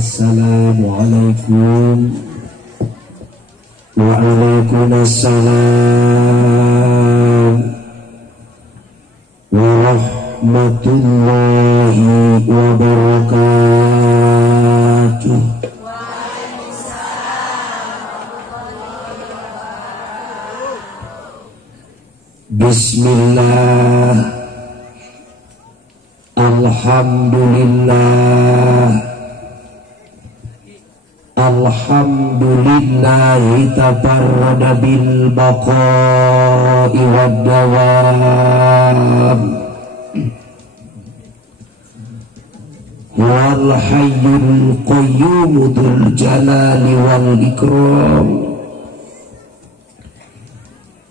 Assalamualaikum Waalaikumsalam warahmatullahi wabarakatuh. Bismillah, alhamdulillah, alhamdulillahi tafarrada bil baqa'i wad dawam wal hayyul qayyum dzul jalali wal ikram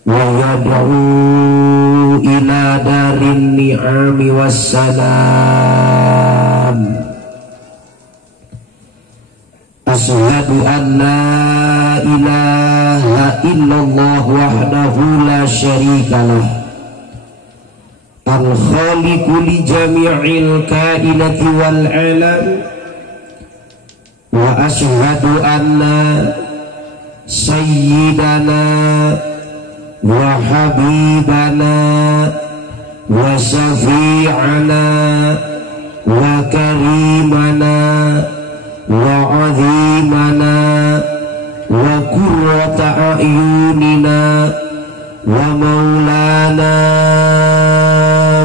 wa yad'u ila darin ni'ami wassalam. Asyhadu an la ilaha illallah wahdahu la syarikalah al-khaliqu li jami'il kainati wal alam wa asyhadu anna sayyidana wa habibana wa syafi'ana wa karimana wa azimana wa qurrata a'yunina wa maulana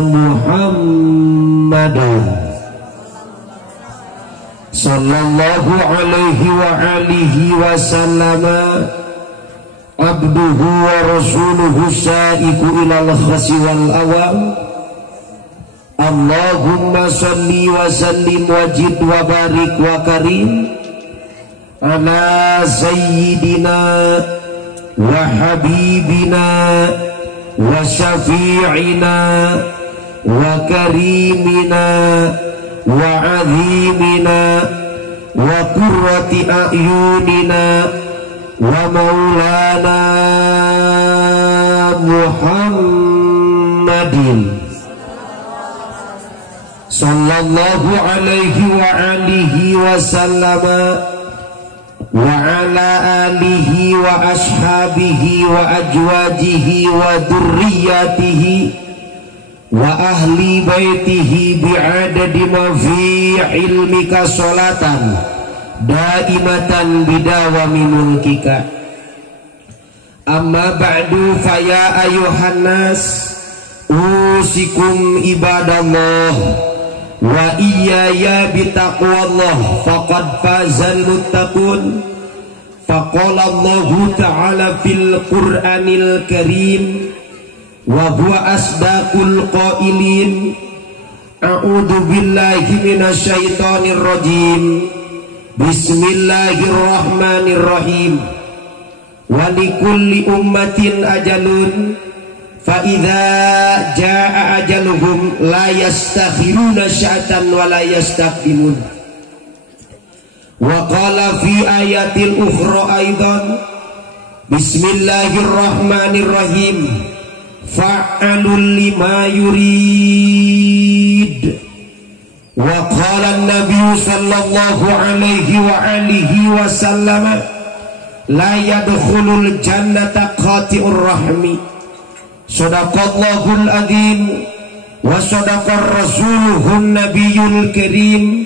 Muhammadan sallallahu alaihi wa alihi wa sallama abduhu wa rasuluhu sa'iku ilal khasi wal awam. Allahumma salli wa sallim wajid wa barik wa karim ala sayyidina wa habibina wa syafi'ina wa karimina wa azimina wa qurrati a'yunina wa maulana Muhammadin sallallahu alaihi wa alihi wa sallama wa ala alihi wa ashabihi wa ajwajihi wa dhurriyyatihi wa ahli baitihi bi'adadi ma fi ilmika sholatan daimatan bidawami mulkika. Amma ba'du faya ayuhan nas usikum ibadallah wa iyaya bitaqwallah faqad fazal muttaqun. Faqala Allahu ta'ala fil Qur'anil Karim wa huwa asdaqul qailin a'udzu billahi minasyaitonir rajim. Bismillahirrahmanirrahim. Wa likulli ummatin ajalun fa idza jaa ajaluhum la yastakhiruna sya'atan wa la yastaqdimun. Wa qala fi ayatil ukhra aidan bismillahirrahmanirrahim fa'alul lima yurid. Wa qala an-nabiy sallallahu alaihi wa alihi wa sallam la yadkhulul jannata qati'ur rahmi. Shadaqallahul azim wa sadaqar rasuluhun nabiyul karim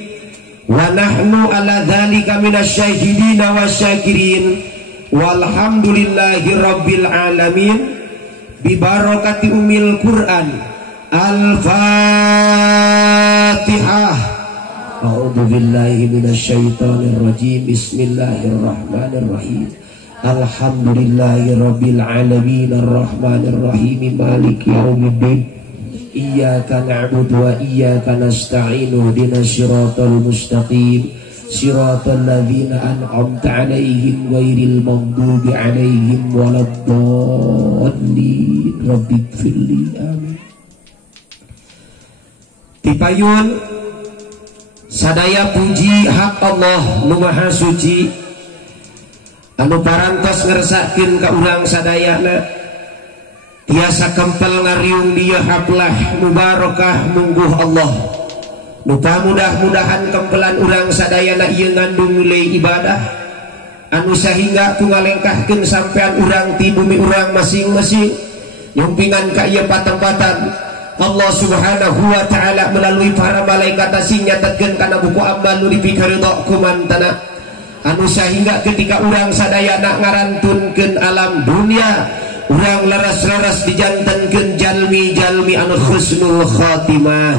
wa nahnu ala dhalika minasyahidina wa syakirin walhamdulillahi rabbil alamin bi barakati umil Qur'an. Al-Fatihah. A'udzu billahi minasyaitonir rajim. Bismillahirrahmanirrahim. Alhamdulillahi rabbil alamin arrahmanir rahim maliki yaumiddin. Iyyaka na'budu wa iyyaka nasta'in ihdinas siratal mustaqim siratal ladzina an'amta 'alaihim ghairil maghdubi 'alaihim waladdallin. Rabbighfirli. Amin. Tipayun sadaya puji hak Allah nu maha suci anu parantos ngeresakeun ka urang sadayana tiasa kempel ngariung dia haplah mubarakah mungguh Allah lupa mudah-mudahan kempelan urang sadayana ieu ngandung nilai ibadah anu sahingga tungalengkahkeun sampean urang ti bumi urang masing-masing nyumpingan ka ieu patempatan Allah subhanahu wa ta'ala melalui para malaikat asing nyatetkeun kana buku amal nu dipikaridho ku mantana anu sahingga ketika urang sadayana ngarantunkeun alam dunia urang laras-laras dijantenkeun jalmi-jalmi anu husnul khatimah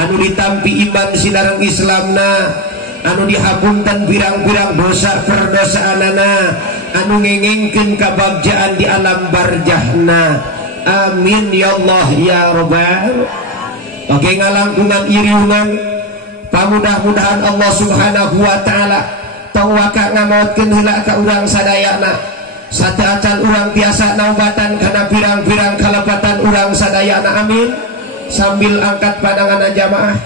anu ditampi iman sinareng Islamna anu dihapunten pirang-pirang dosa perdosaanana anu ngengengkeun kabagjaan di alam barzahna amin ya Allah ya Rabbal oke ngalangkungan iriungan pamudah-mudahan Allah subhanahu wa ta'ala tong waka ngamautkeun heula ka urang sadayana sateuacan urang tiasa naubatan kana pirang-pirang kalepatan urang sadayana amin sambil angkat pandangan jamaah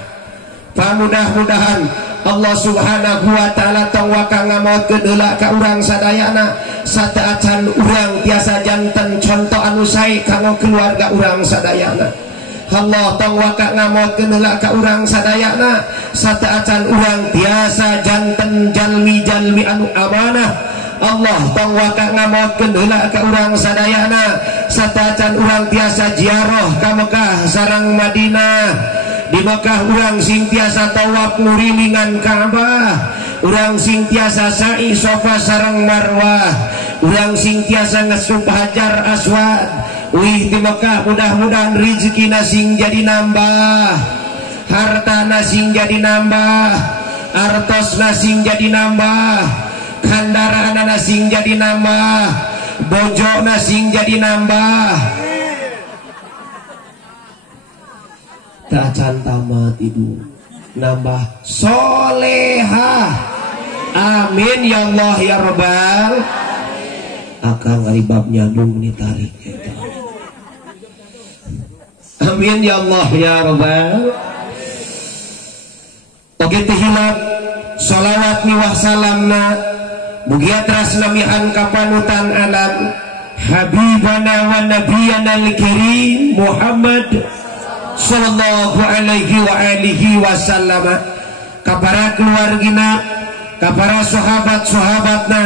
pamudah-mudahan Allah subhanahu wa ta'ala tong waka ngamautkeun heula ka urang sadayana sateuacan urang tiasa janten contoh anu sae kanggo keluarga urang sadayana Allah tong waka ngamautkeun heula ka urang sadayana sateuacan urang tiasa janten jalmi-jalmi anu amanah Allah tong waka ngamautkeun heula ka urang sadayana sateuacan urang tiasa ziarah ka Mekah sareng Madinah di Mekah urang sing tiasa tawaf ngurilingan Ka'bah urang sing tiasa sa'i Safa sareng Marwah urang sing tiasa ngesuk Hajar Aswad wih di Mekah mudah-mudahan rezekina sing jadi nambah hartana sing jadi nambah artosna sing jadi nambah kandarana sing jadi nambah bojona sing jadi nambah tacan tamat ibu nambah solehah amin ya Allah ya Rabbal akang aribab nyambung nitarik amin ya Allah ya Rabbal oke tehilap sholawat miwah salamna mugia trasnamihan kapanutan alam habibana wa nabiyana al-kirim Muhammad sallallahu alaihi wa alihi wasallam kapara keluargina kapara sahabat-sahabatna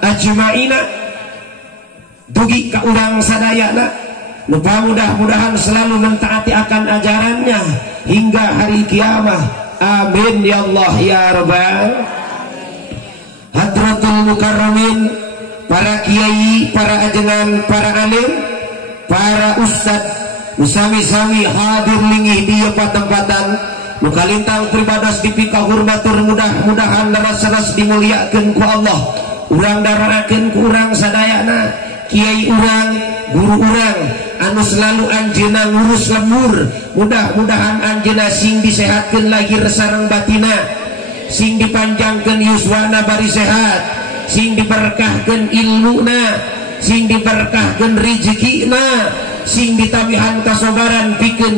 ajmaina dugi ka urang sadayana lupa mudah-mudahan selalu mentaati akan ajarannya hingga hari kiamat amin ya Allah ya Rabbal hadratul mukarramin para kiai para ajengan para alim para ustad usami-sami hadir lingih di patempatan mukalintang pribados dipika hormatur mudah-mudahan laras-laras dimuliakeun ku Allah urang daroakeun ku urang sadayana kiai urang guru urang anu selalu anjeunna ngurus lemur mudah-mudahan anjeunna sing disehatkeun lahir sareng batina sing dipanjangkeun yuswana bari sehat sing diberkahkeun ilmuna sing diberkahkeun rezekina sing ditabihan kasobaran pikeun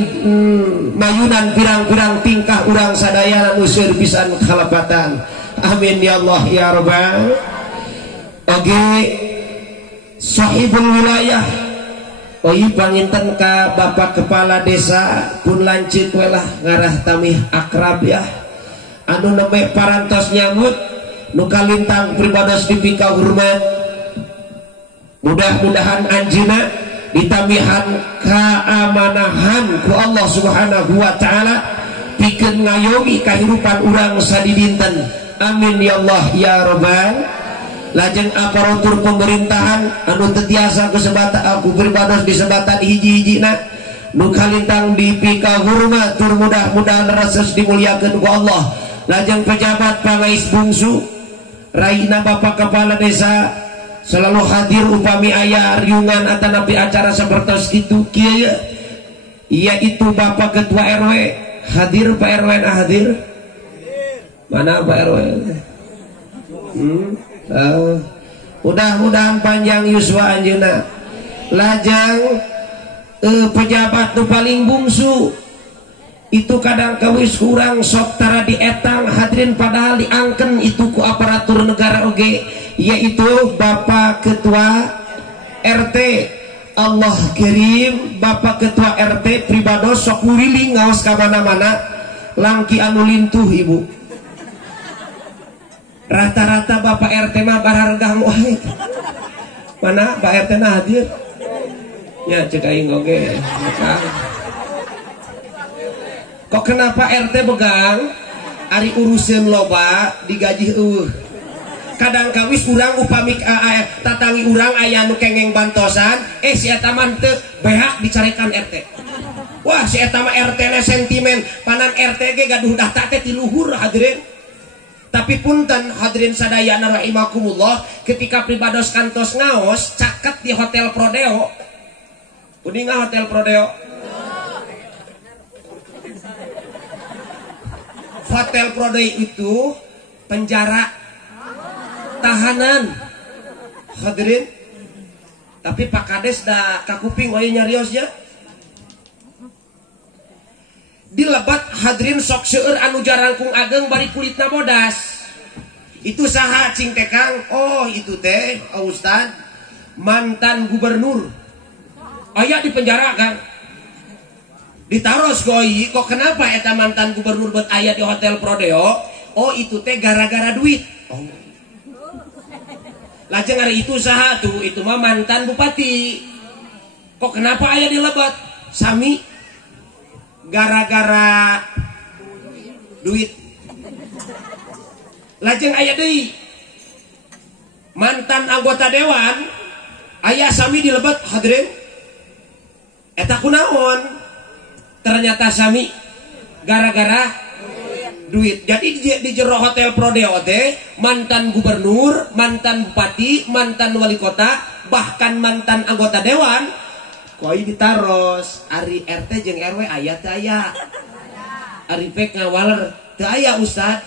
mayunan pirang-pirang tingkah urang sadayana nu seueur pisan kalebatan amin ya Allah ya Rabbal oge sahibul wilayah oyi panginten ka Bapak Kepala Desa pun lanceuk we lah ngarah tamih akrab ya anu nembe parantos nyambut nu kalintang pribados dipika hormat mudah-mudahan anjeunna ditamihan keamanahan ku Allah subhanahu wa ta'ala pikeun ngayomi kahirupan urang sadidinten amin ya Allah ya Rabbal lajeng aparatur pemerintahan anu teu tiasa kesebatan aku pribados disebatan hiji-hijina nu kalintang dipika hormat tur mudah-mudahan rasos dimuliakeun ku Allah lajeng pejabat pangais bungsu raina Bapak Kepala Desa selalu hadir upami aya riungan atanapi acara seperti itu kieu yaitu Bapak Ketua RW hadir Pak RW hadir mana Pak RW mudah-mudahan panjang yuswa anjeunna lajeng pejabat nu paling bungsu itu kadang kawis kurang sok tara dietang hadirin padahal diangken itu ku aparatur negara oge yaitu Bapak Ketua RT Allah kirim Bapak Ketua RT pribados sok nguriling ngaos ka mana-mana langki anu lintuh ibu. Rata-rata bapak RT mah barharga wae. Mana Pak RT na hadir? Ya cek aing oge. Kok kenapa RT begang? Ari urusan loba digaji kadang kawis urang upami tatangi urang aya nu kengeng bantosan si eta mah teu behak dicarekan RT. Wah si eta mah RT na sentimen panan RT ge gaduh dahta teh ti luhur hadirin. Tapi punten hadirin sadayana rahimakumullah, ketika pribados kantos ngaos caket di Hotel Prodeo. Uning Hotel Prodeo. Hotel Prodeo itu penjara tahanan hadirin. Tapi Pak Kades da kakuping oye nyariosnya dilebat hadirin sok seueur anu jarangkung ageng bari kulitna bodas. Itu saha cing teh Kang? Oh itu teh Ustad mantan gubernur aya di penjara Kang, ditaros goi. Kok kenapa eta mantan gubernur bet aya di Hotel Prodeo? Oh itu teh gara-gara duit. Oh lajeng hari itu saha tuh? Itu mah mantan bupati. Kok kenapa aya di lebat? Sami gara-gara duit. Lajeng aya deui mantan anggota dewan aya sami di lebat hadirin. Eta kunaon? Ternyata sami gara-gara duit. Jadi di jero Hotel Prodeo teh mantan gubernur, mantan bupati, mantan wali kota, bahkan mantan anggota dewan koi ditaros. Ari RT jeung RW aya teh aya. Ari pek ngawaler teu aya Ustad.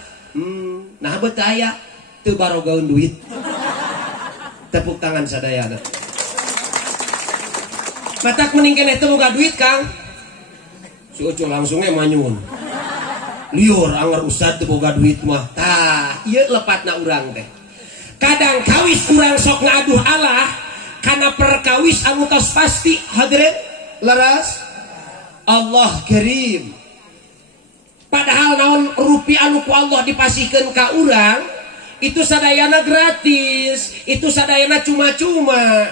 Nah beut teu aya teu barogaun duit. Tepuk tangan sadayana. Matak mending keneh teu boga duit Kang. Si Ucul langsung manyun. Liur anggar Ustad teu boga duit mah. Tah, ieu lepatna urang teh. Kadang kawis urang sok ngaduh Allah karena perkawis anu tos pasti hadirin leres Allah kirim. Padahal naon rupiah anu ku Allah dipasihkeun ka urang itu sadayana gratis, itu sadayana cuma-cuma.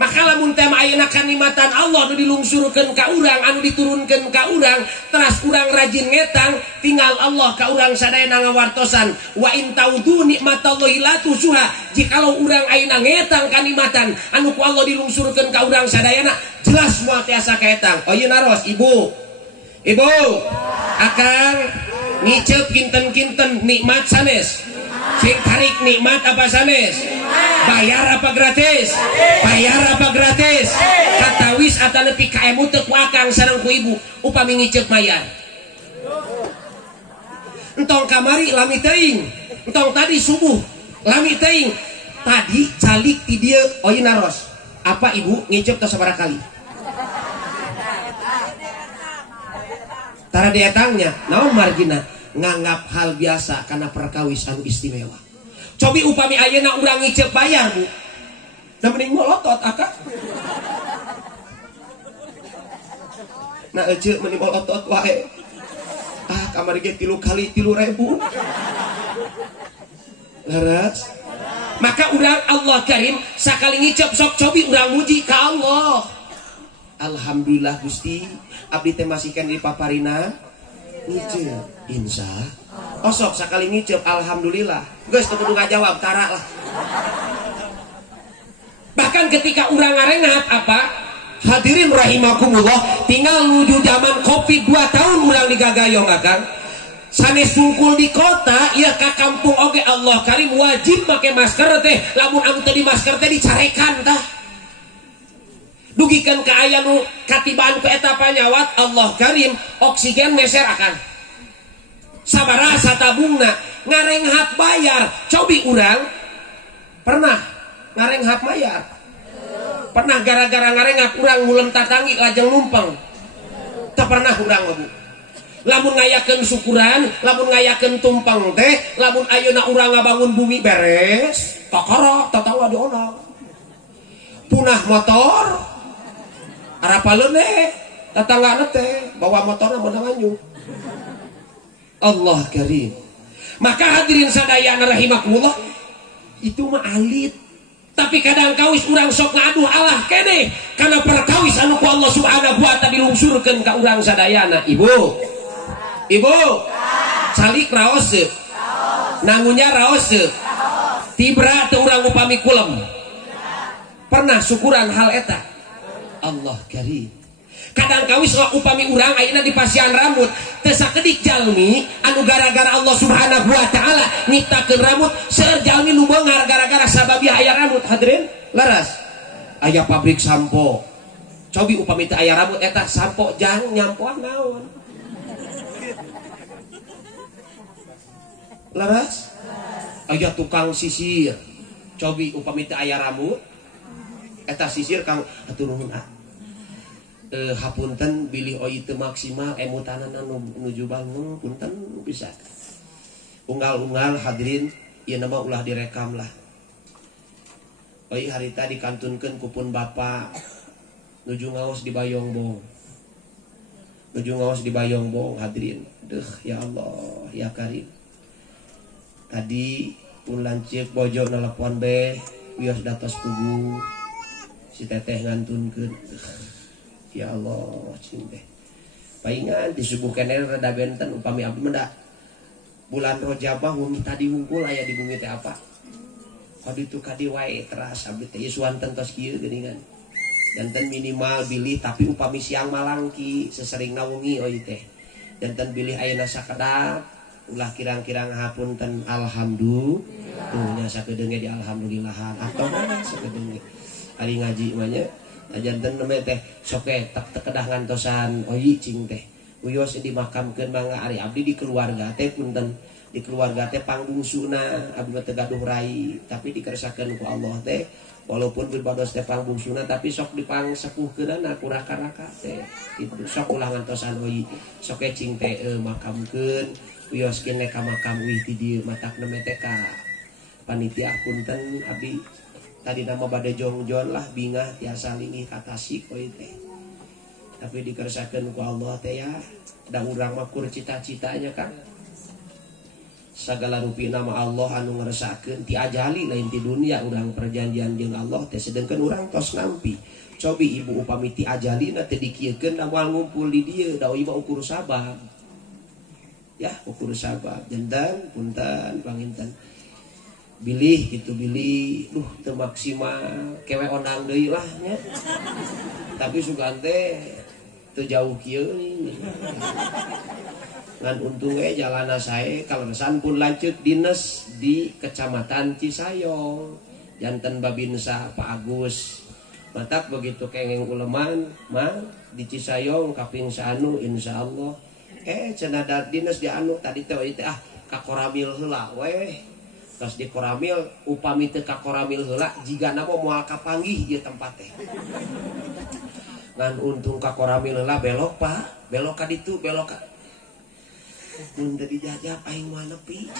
Maka lamun teh ayeuna kanikmatan Allah nu dilungsurkeun ka urang, anu diturunkeun ka urang, teras urang rajin ngetang, tinggal Allah ka urang sadayana ngawartosan. Wa in taudu nikmatallahi la tusuha. Jikalau urang ayeuna ngetang kanikmatan anu ku Allah dilungsurkeun ka urang sadayana, jelas moal tiasa kaetang. Oh ieu naros ibu. Ibu, akang ngicep kinten-kinten nikmat sanes. Sing tarik nikmat apa sanes? Bayar apa gratis? Bayar apa gratis? Katawis atau nepi ka emu teu ku akang sareng ku ibu upami ngicep mayar. Entong kamari lami teuing, entong tadi subuh lami teuing. Tadi calik ti dieu oye naros. Apa ibu ngicep teh sabaraha kali? Tara dietangnya, naon margina? Nganggap hal biasa karena perkawis anu istimewa. Cobi upami ayeuna urang ngicep bayar bu, da mending molotot akak. Nah ece mending molotot wae. Kamari ge 3 kali 3.000. Laras. Maka urang Allah Karim sakali ngicep sok cobi urang muji ka Allah. Alhamdulillah Gusti, abdi teh masihkan di paparina ngicep insya osok sakali ngicep alhamdulillah geus teu kudu ngajawab tara lah. Bahkan ketika urang ngarengat apa hadirin rahimakumullah tinggal nuju zaman Covid 2 tahun urang digagayong akang sanes sungkul di kota ieu ka kampung oge Allah Karim wajib make masker teh lamun anu teu di masker teh dicarekan tah. Dugikeun ka aya nu katibaan ku eta panyawat Allah Karim oksigen meser akan sabaraha satabungna ngarenghat bayar. Cobi urang pernah ngarenghat bayar? Pernah gara-gara ngarenghat urang ngulem tatangi lajeng numpang? Teu pernah urang Bu. Lamun ngayakeun syukuran, lamun ngayakeun tumpang teh, lamun ayeuna urang ngabangun bumi beres, kakara tatawa diona. Punah motor arapaleun teh, tetanggana teh bawa motorna meunang anyu. Allah karim. Maka hadirin sadayana rahimakumullah, itu mah alit. Tapi kadang kawis urang sok ngaduh Allah kene karena perkawis anu ku Allah Subhanahu wa taala dilungsurkeun ka urang sadayana. Ibu calik raos nangunya raos tibra teu urang upami kulem pernah syukuran hal eta. Allah karim. Kadang kawis upami urang ayeuna di pasian rambut teu sakedik jalmi anu gara-gara Allah Subhanahu wa taala nyiptakeun rambut seueur jalmi nu beungar gara-gara sababi aya rambut. Hadirin laras aya pabrik sampo cobi upami teu aya rambut eta sampo jang nyampoan naon laras aya tukang sisir cobi upami teu aya rambut eta sisir kang atuh nuhun hapunten bilih oi teu maksimal emutanana nuju bangun punten bisa unggal-unggal hadirin ieu nama ulah direkam lah oi harita dikantunkeun ku pun bapa nuju ngaos di Bayongbong hadirin. Duh ya Allah ya Karim, tadi pun lanceuk bojo nelpon be wios datos pugu si teteh ngantunkeun. Ya Allah cinta paingan disubuhkan rada benten upami abdi menda bulan Rojabah wumi tadi wungkul aya di bumi teh apa kadi tu kadi wae teras abdi teh isuanten tos kieu geuningan janten minimal bilih tapi upami siang malangki seseringna wengi oi teh janten bilih ayeuna sakedap ulah kirang-kirang hapunten alhamdulillah tuh nya sakedeunge di alhamdulillahan atau sakedeunge ari ngaji mah nya janten nembe teh soke tak kedah ngantosan oi cing teh uyos dimakamkeun mangga ari abdi di keluarga teh punten di keluarga teh pangbungsuna abdi teh gaduh rai tapi dikeresakeun ku Allah teh walaupun berbados teh pangbungsuna tapi sok dipangsepuhkeunna ku raka-raka teh kitu sok ulah ngantosan oi soke cing teh makamkeun uyos kene ka makam wih di dieu matak nembe teh ka panitia punten abdi tadi nama bade jongjon lah bingah tiasa lingih kata sikoi teh tapi dikeresakeun ku Allah teh ya da urang mah kur cita-citanya kan sagala rupi nama Allah anu ngeresakeun ti ajali lain ti dunia urang perjanjian jeung Allah teh sedengkeun urang tos nampi cobi ibu upami ti ajalina teh dikiekeun da moal ngumpul di dieu da ieu ukur sabab ya ukur sabab janten punten panginten bilih gitu bilih teu maksimal kewe ondang deui lah nya tapi sugan teh teu jauh kieu ngan untung jalana sae kaleresan pun lanjut dinas di Kecamatan Cisayong janten babinsa Pak Agus matak begitu kengeng uleman mah di Cisayong kaping saanu insyaallah cenah dinas di anu tadi teh ka koramil heula weh terus di koramil upami teu ka koramil heula jigana moal kapanggih ieu tempat teh ngan untung ka koramil heula belok Pak belok ka ditu belok ka mun teu dijajab aing mah nepi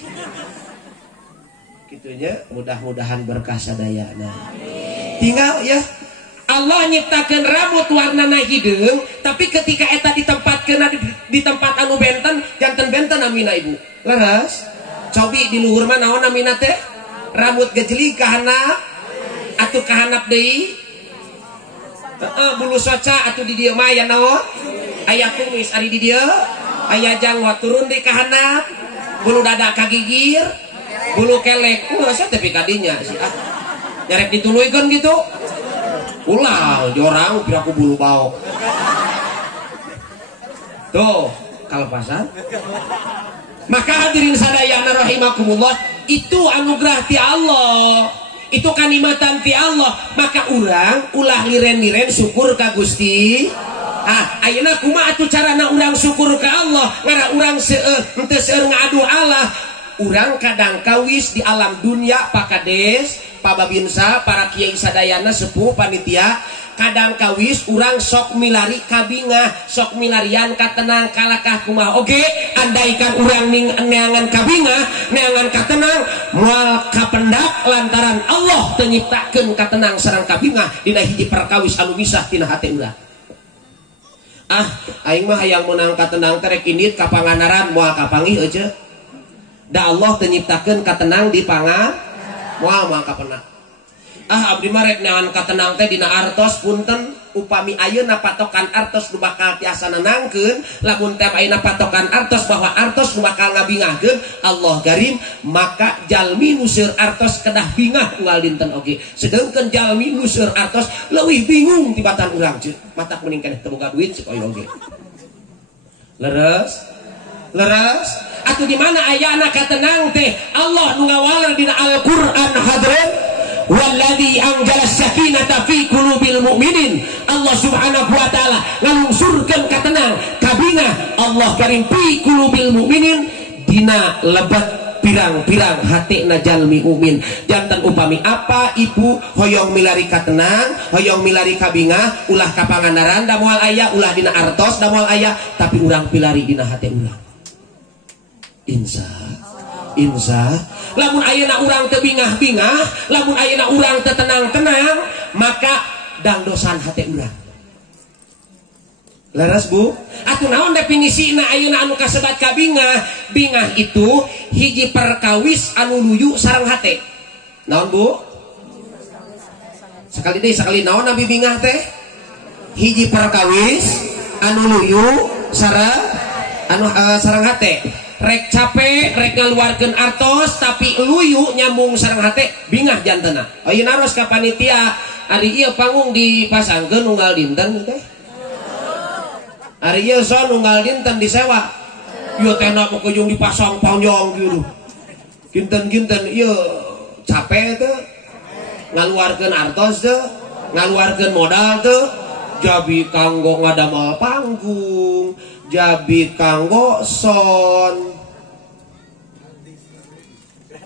kitu nya mudah-mudahan berkah sadayana tinggal ya Allah nyiptakeun rambut warnana hideung tapi ketika eta ditempatkeun di tempat anu benten janten benten amina ibu leres cobi di luhur mah naon namina teh rambut gejelig ka handap atuh ka handap deui bulu soca atuh di dieu mah aya naon aya kumis ari di dieu aya jangwa turun di ka handap bulu dada ka gigir bulu kelek urasa teh kadinya sih nyarek dituluykeun gitu ulah jorang piraku bulu baok tuh kalepasan. Maka hadirin sadayana rahimakumullah, itu anugerah ti Allah, itu kanikmatan ti Allah. Maka urang ulah liren-liren syukur ka Gusti. Ayeuna kumaha atuh carana urang syukur ka Allah? Ngara urang henteu seueur ngadu Allah. Urang kadang kawis di alam dunia Pak Kades, Pak Babinsa, para kiai sadayana sepuh panitia. Kadang kawis urang sok milari kabingah, sok milarian katenang kalakah kumaha oge andaikan urang neangan kabingah neangan katenang moal kapendak lantaran Allah teu nyiptakeun katenang sareng kabingah dina hiji perkawis anu misah tina hate urang. aing mah hayang menang katenang terek indit kapanganaran moal kapanggih aja da Allah teu nyiptakeun katenang di pangan moal kapenang abdi mah rek neangan katenang teh dina artos punten upami ayeuna patokan artos nu bakal tiasa nenangkeun lamun teh ayeuna patokan artos bahwa artos nu bakal ngabingahkeun Allah garim maka jalmi nu seueur artos kedah bingah unggal dinten oge sedengkeun jalmi nu seueur artos leuwih bingung tibatan urang ceuk matak mending keneh teu boga duit ceuk oge leres atuh di mana ayana katenang teh Allah nu ngawaleur dina Al-Qur'an hadrin walladzi anjala sakinata fi qulubil mu'minin Allah subhanahu wa ta'ala ngalungsurkeun katenang kabingah Allah karim fi qulubil mu'minin dina lebat pirang-pirang hatina jalmi mukmin janten upami apa ibu hoyong milari katenang hoyong milari kabingah ulah kapangandaran da moal aya ulah dina artos da moal aya tapi urang pilari dina hate urang insya lamun ayeuna urang teu bingah-bingah lamun ayeuna urang teu tenang-tenang maka dangdosan hate urang leres Bu atuh naon definisina ayeuna anu kasebat ka bingah itu hiji perkawis anu luyu sareng hate naon Bu sekali naon nabi bingah teh hiji perkawis anu luyu sareng hate rek capek rek ngaluarkeun artos tapi luyu nyambung sareng hate bingah jantena ayeuna ros ka panitia ari ieu panggung dipasangkeun unggal dinten teh ari ieu son unggal dinten disewa ieu teh na kujung dipasang panjang kieu kinten-kinten ieu capek teh ngaluarkeun artos teh ngaluarkeun modal teh jabi kanggo ngadamel panggung jabi kanggo son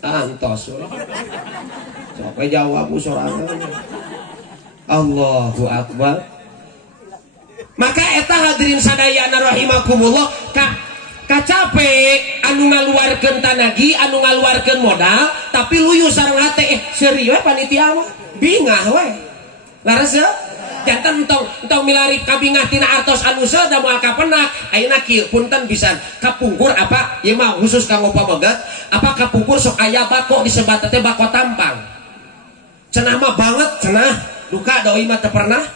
antos sampai jawab sorangan Allahu Akbar maka eta hadirin sadayana rahimakumullah kacape anu ngaluarkeun tanagi anu ngaluarkeun modal tapi luyu sareng hate serius panitia mah bingah we laras ya jantan entong milari kabingah tina artos anu da moal kapenak ayeuna kieu punten pisan kapungkur apa ieu mah khusus kanggo pamegat apa kapungkur sok aya bako disebat teh bako tampang cenah mah banget cenah duka doi mah teu pernah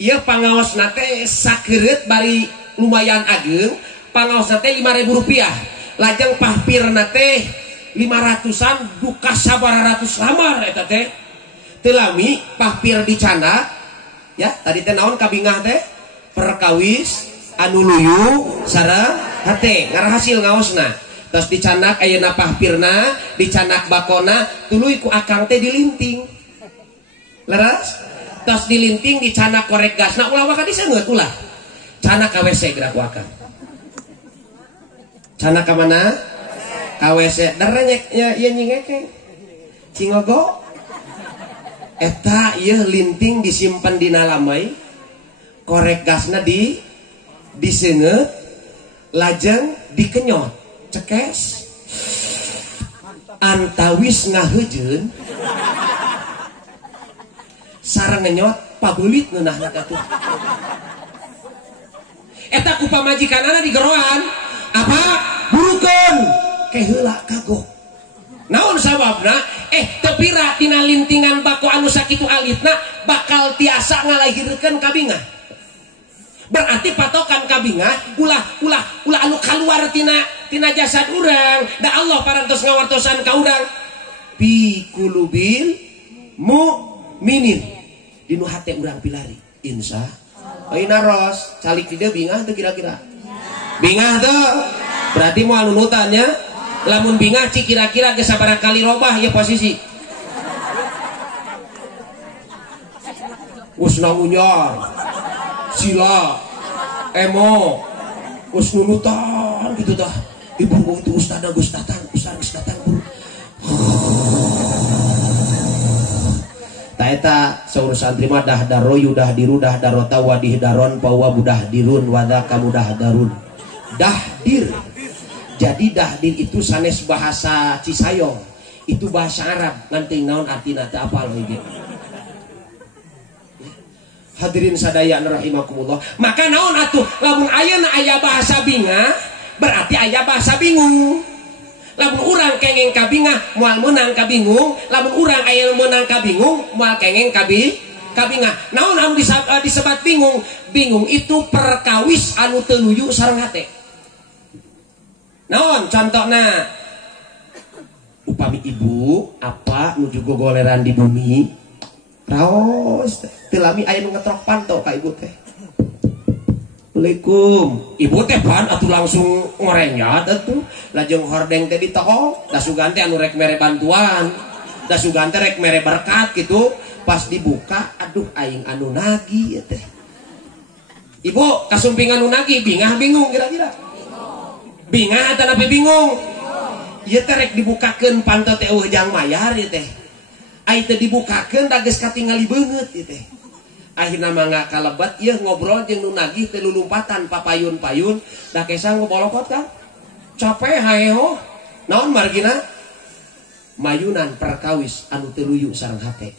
ieu pangaosna teh sakeureut bari lumayan ageung pangaosna teh Rp5.000 lajeng pahpirna teh 500-an duka sabaratus lamar eta teh telami pahpir dicanak ya tadi teh naon kabingah teh perkawis anu luyu sareng hate ngarahasil ngaosna tos dicanak ayeuna pahpirna dicanak bakona tuluy ku akang teh dilinting leres tos dilinting dicanak korek gasna ulah wae diseungeut ulah canak ka WC gerak wakang canak ka mana ka WC dernyek ya ieu nyingeke cingogo eta ieu linting disimpen dina lamai korek gasna diseungeut lajeng dikenyot cekes antawis ngaheujeun sareng ngenyot pabeulit neunahna katuh eta ku pamajikanana digeroan apa burukeun ke heula kagok naon sababna tepira tina lintingan bako anu sakitu alitna bakal tiasa ngalahirkeun kabingah berarti patokan kabingah ulah anu kaluar tina jasad urang da Allah parantos ngawartosan ka urang bi qulubil mu'minin dinu hate urang pilari insya ayeuna ros calik di dieu bingah teu kira-kira bingah teu berarti moal nunutannya lamun bingah cik kira-kira geus sabaraha kali robah ya posisi usna unyar sila emo us nunutan gitu dah ibu itu ustad geus datang buru ta eta saur santri mah dah daro yudah diru dah darota wadih daron pawa budah dirun wada kamudah darun dahdir. Jadi dahdir itu sanes bahasa Cisayong, itu bahasa Arab nganting naon artina teu apal we ge Hadirin sadaya rahimakumullah. Maka naon atuh lamun ayeuna aya bahasa bingah berarti aya bahasa bingung. Lamun urang kengeng ka bingah moal meunang ka bingung, lamun urang aya meunang ka bingung moal kengeng ka bingah. Naon anu disebat bingung? Bingung itu perkawis anu teu nuju sareng hate. Naon contohna? Upami ibu apa nuju gogoleran di bumi raos teh lami aya nu ngetrok panto ka ibu teh. Assalamualaikum. Ibu teh pan atuh langsung ngorenyat atuh. Lajeng hordeng teh ditohong, da sugan teh anu rek mere bantuan. Da sugan teh rek mere berkat gitu. Pas dibuka, aduh aing anu nagi teh. Ibu kasumping anu nagi bingah bingung kira-kira. Bingah atau napi bingung? Ieu teh rek dibukakeun panto teh jang mayar ieu teh. Ai teh dibukakeun da geus katingali beungeut ieu teh. Akhirna mangga kalebat ieu ngobrol jeung nu nagih teh lulumpatan papayun-payun da kesang ngobolokot kan. Capek haeo. Naon margina? Mayunan perkawis anu teu luyu sareng hate.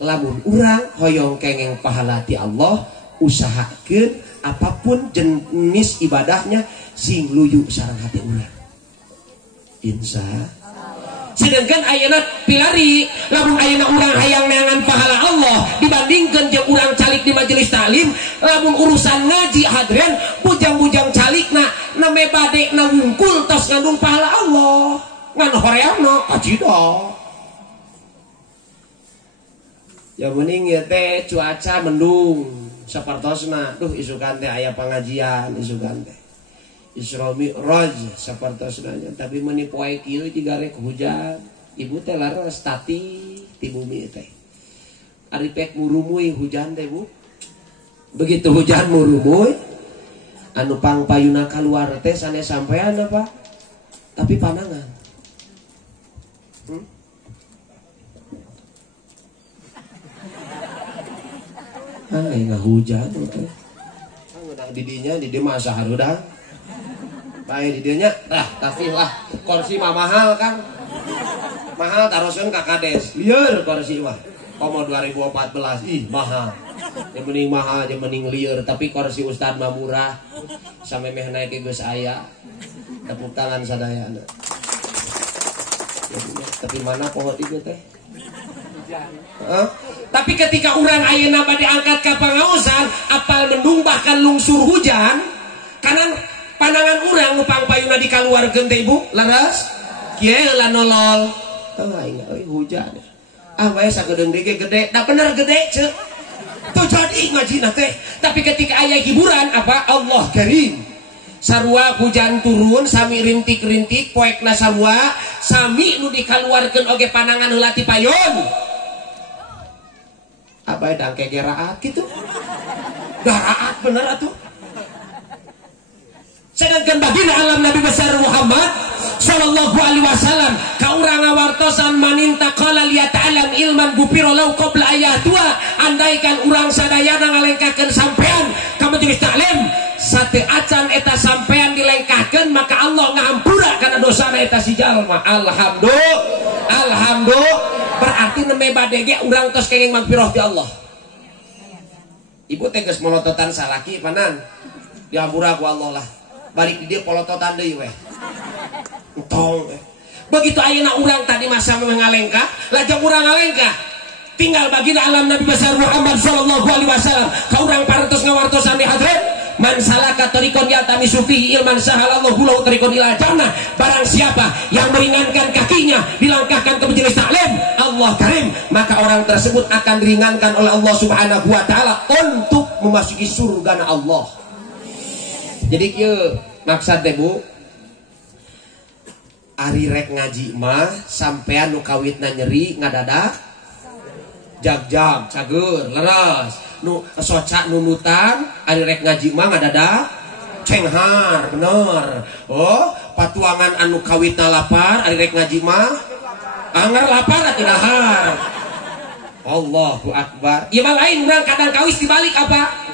Lamun urang hoyong kengeng pahala ti Allah, usahakeun apapun jenis ibadahnya sing luyu sareng hati urang. Insya sedangkan ayeuna pilari lamun ayeuna urang hayang neangan pahala Allah dibandingkan jeung urang calik di majelis taklim, lamun urusan ngaji hadren bujang-bujang calikna name bade na wungkul tos ngandung pahala Allah ngan horeamna kacida. Ya mending ya teh cuaca mendung sapartosna duh isukan teh aya pangajian isukan teh Isra Mi'raj sapartosna tapi meuni poe kieu jiga rek hujan ibu teh laras tati ti bumi teh ari pek murumuy hujan teh Bu. Begitu hujan murumuy anu pangpayuna kaluar teh sanes sampean apa tapi panangan. Nggak hujan okay. Di dinya di dia masa harudah baik di dinya tapi lah kursi mah mahal kan mahal tarusun kakades liar kursi mah komo 2014 mahal yang mending mahal yang mending liar tapi kursi ustad mah murah sampai meh naik ke geus aya tepuk tangan sadaya tapi mana pohon itu teh tapi ketika urang ayeuna bade angkat ka pangaosan apal mendung bahkan lungsur hujan kanan pandangan urang nu pangpayuna dikaluarkeun teh ibu laras kieu lah nolol teu aing hujan bae sagedeung gede da bener gede ceuk teu jadi ngajina teh tapi ketika aya hiburan apa Allah karim sarua hujan turun sami rintik-rintik poekna sarua sami nu dikaluarkeun oge pandangan heula ti payon apa dangke geraat gitu geraat bener atuh. Sedangkan baginda alam Nabi besar Muhammad sallallahu alaihi wasallam ka urang ngawartosan maninta qala liya ta'alam ilman gupiro law qabla ayatua andaikan urang sadayana ngalengkakeun sampean ka majelis taklim sate acan eta sampean dilengkahkeun maka Allah ngahampura kana dosana eta si jalma. Alhamdulillah berarti neme bade ge urang tos kenging magfirah ti Allah. Ibu teh geus molototan salaki panan dihampura ku Allah lah. Balik di dia polototan deui weh. Entong. Begitu ayeuna urang tadi masa mengalengkah, lajeng urang ngalengkah. Tinggal baginda alam Nabi besar Muhammad sallallahu alaihi wasallam ka urang parantos ngawartosan di hadrat man salaka tariqon yaltamisu fihi ilman sahalallahu lahu tariqon ila jannah. Barang siapa yang meringankan kakinya dilangkahkan ke majelis taklim Allah karim maka orang tersebut akan diringankan oleh Allah Subhanahu wa taala untuk memasuki surga Allah. Jadi kieu maksud teh Bu ari rek ngaji mah sampean nu kawitna nyeri ngadadak jag-jag cager leres nu soca numutan ari rek ngaji mah ngadadak cenghar bener. Oh patuangan anu kawitna lapar ari rek ngaji mah anger lapar atuh dahar. Allahu akbar. Ieu mah lain urang kadang kawis dibalik apa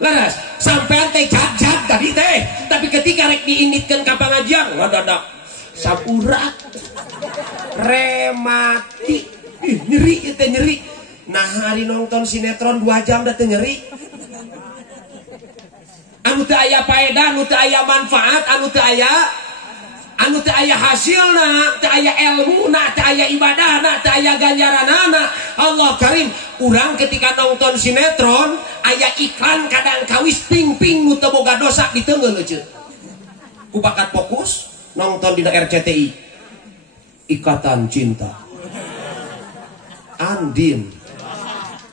laras sampean teh jag-jag tadi teh tapi ketika rek diinitkeun ka pangajian ngadadak sapurak remati nyeri teh nyeri Nah hari nonton sinetron 2 jam udah nyeri. Anu teu aya faedah, anu teu aya manfaat, anu teu aya hasilna, teu aya ilmuna, teu aya ibadahna, teu aya ganjaranana. Allah Karim, urang ketika nonton sinetron aya iklan kadang kawis ping-ping nu teu boga dosa diteungeun euceut. Ku bakat fokus nonton di RCTI. Ikatan Cinta. Andin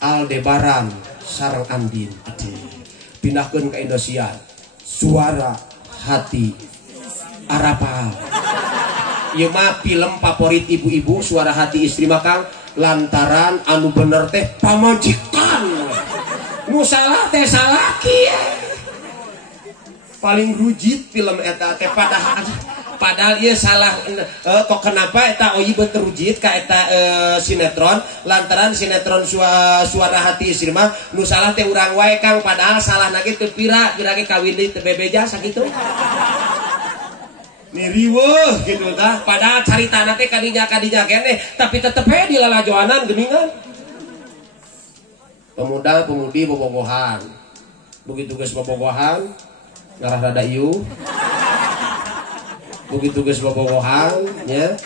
Aldebaran sareng Andin pindahkeun ke Indosiar. Suara Hati Arapa. Ieu mah film favorit ibu-ibu, Suara Hati Istri Makang, lantaran anu bener teh pamajikan. Nu salah teh salaki. Paling rujit film eta teh padahal ieu salah kok kenapa eta oyi beuh terujit ka eta sinetron lantaran sinetron Suara Hati Istri mah nu salah teh urang wae Kang, padahal salah nage teu pira ge kawin deui teu bebeja sakitu. Niriweuh gitu tah, padahal caritana teh kadinya keneh tapi tetep we di lalajoanan geuningan. Pemuda-pemudi bobogohan. Begitu geus bobogohan ngarah rada ieu. Begitu geus bobogohan nya.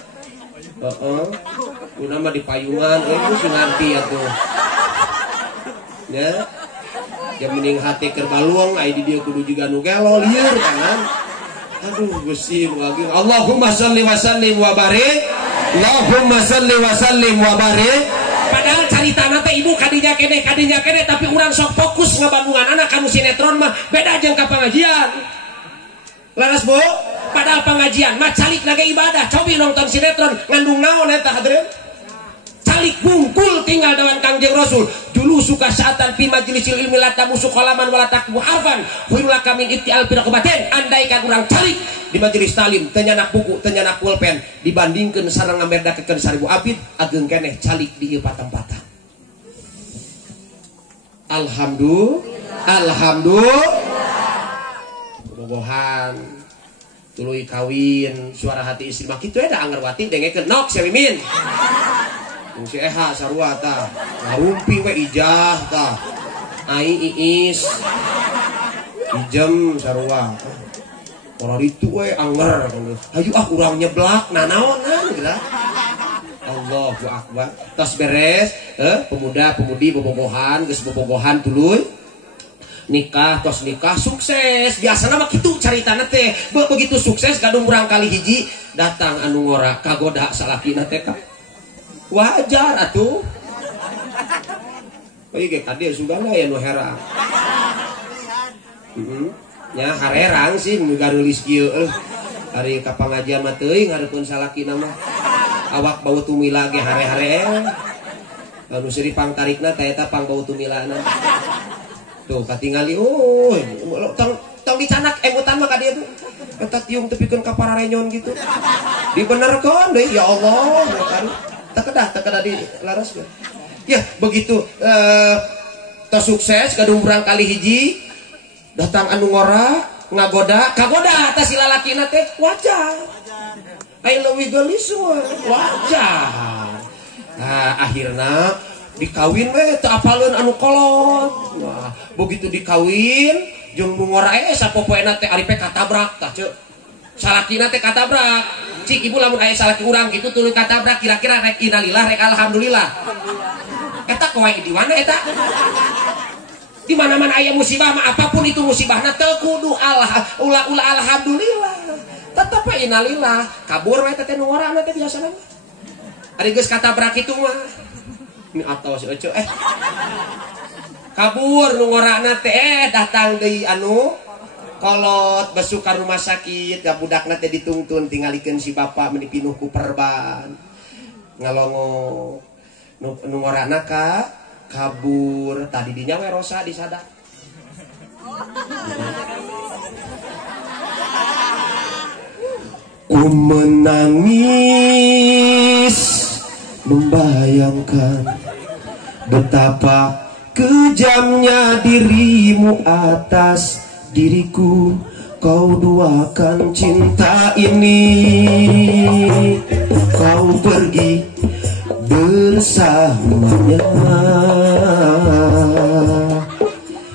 Kuna mah di payungan euy sing nganti atuh. Nya. Jam mending hate keur baluang aya di dieu kudu jiga nu gelo lieur kanan. Aduh Gusti lagi. Allahumma shalli wa sallim wa barik. Allahumma shalli wa sallim wa barik. Padahal caritana teh ibu kadinya kene tapi urang sok fokus ngabandungan anak kanu sinetron mah beda jeung ka pengajian. Laras Bu, padahal pengajian mah calik lagi ibadah. Cobi nonton sinetron ngandung naon eta hadirin? Calik bungkul tinggal dengan Kangjeng Rasul. Dulu suka saatan fi majlisil ilmi la tamusu qalaman wala takbu harfan. Khairu kamin ittial fi raqabatin. Andai kan urang calik di majelis talim teu nyanak buku, teu nyanak pulpen dibandingkeun sareng ngamerdakeun 1000 abid ageung keneh calik di ieu patang-patang. Alhamdulillah. Bobogohan tuluy kawin Suara Hati Istri mah kitu eta anggerwati dengekeun nok si Mimin. Si Eha sarua tah ngarumpi we ijah tah ai iis ijem sarua ora ditu we anger hayu urang nyeblak nanaonan geura. Allahu akbar. Tos beres pemuda-pemudi bobogohan geus bobogohan tuluy nikah, tos nikah sukses. Biasana mah kitu caritana teh. Begitu sukses gadung urang kali hiji datang anu ngora kagoda salakina teh ka. Wajar atuh. Oh iya kade sugana ya nu herang. Nya harerang sih nu garulis kieu Ari ka pangajian mah teuing hareupeun salakina mah. Awak bau tumila ge hare-hare. Anu seri pangtarikna teh eta pang bau tumilana. Tuh katingali tong dicanak emutan mah ka dieu tuh. Eta tiung tepikeun ka pararenyon gitu. Dibenerkeun deui ya Allah. Tak kedah di laras ya begitu sukses kadung urang kali hiji datang anu ngora ngagoda kagoda atas si lalakina teh wajar ai leuwih geulis wajar. Nah akhirna dikawin we teu apaleun anu kolot. Nah begitu dikawin jeung nu ngora sapopoena teh ari pe katabrak tah ceuk salakina teh katabrak. Cik ibu lamun aya salaki urang gitu tuluy katabrak kira-kira rek innalillah rek alhamdulillah. Eta koe di mana eta? Di mana-mana aya musibah mah apapun itu musibahna teu kudu ulah alhamdulillah. Tetep innalillah. Kabur we teh nu ngorana teh biasana. Ari geus katabrak kitu mah. Ini atau si Ece kabur nu ngorana teh datang deui anu kolot besuk ka rumah sakit ka budakna teh ditungtun tingalikeun si bapa meni pinuh ku perban ngalongo nu ngorana ka kabur tadi dinya we Rosa disadak. Ku menangis membayangkan betapa kejamnya dirimu atas diriku, kau duakan cinta ini. Kau pergi bersamanya.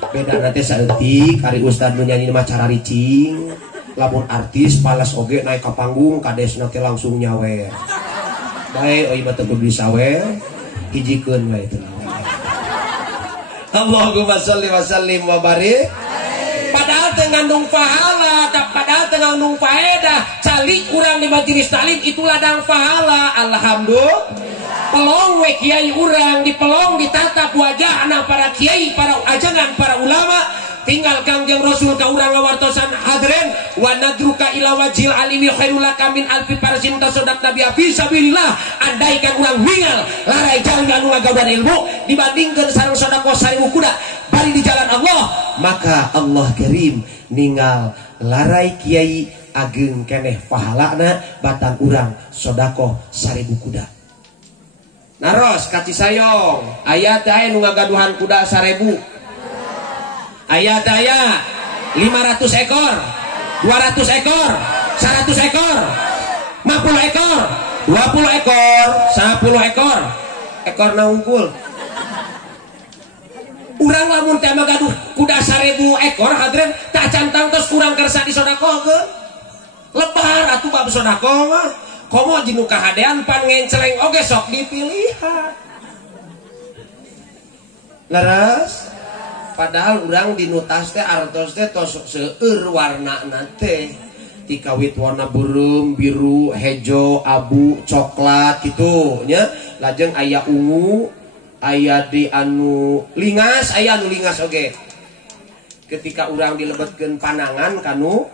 Beda nanti saeutik hari ustad menyanyi mah cara ricing, lamun artis palas oge naik ke panggung kades nanti langsung nyawer bae euy mah teu kudu disawer hijikeun we itu. Allahumma sholli wa sallim wa barik. Padahal teu ngandung pahala, padahal teu ngandung faedah. Calik urang di majelis taklim itu ladang pahala. Alhamdulillah. Pelong we kiai urang dipelong ditatap wajahna para kiai, para ajengan, para ulama. Tinggal Kangjeng Rasul ka urang ngawartosan hadren wa nadruka ila wajhil alimi khairul laka min alfi farsin tasodak nabi fi sabilillah. Andaikan urang ningal larai jalmi anu ngagawean ilmu dibandingkeun sareng sedekah 1000 kuda bari di jalan Allah, maka Allah Karim ningal larai kiai ageung keneh pahalana batang urang sedekah 1000 kuda. Naros kaci sayong aya teh aya nu ngagaduhan kuda 1000. Aya 500 ekor, 200 ekor, 100 ekor, 50 ekor, 20 ekor, 10 ekor. Ekor na unggul. Urang lamun teh magaduh kuda 1000 ekor hadren tak cantang tos kurang kersa disodakohkeun. Lebar atuh bab sodakoh mah. Komo jinu kahadean pan ngenceleng oge sok dipilihan. Leres. Padahal urang di nutas teh artos teh tos seueur warnana teh tikawit warna beureum, biru, hejo, abu, coklat gitu nya. Lajeng aya ungu, aya di anu lingas, aya anu lingas oge. Ketika urang dilebetkeun panangan kanu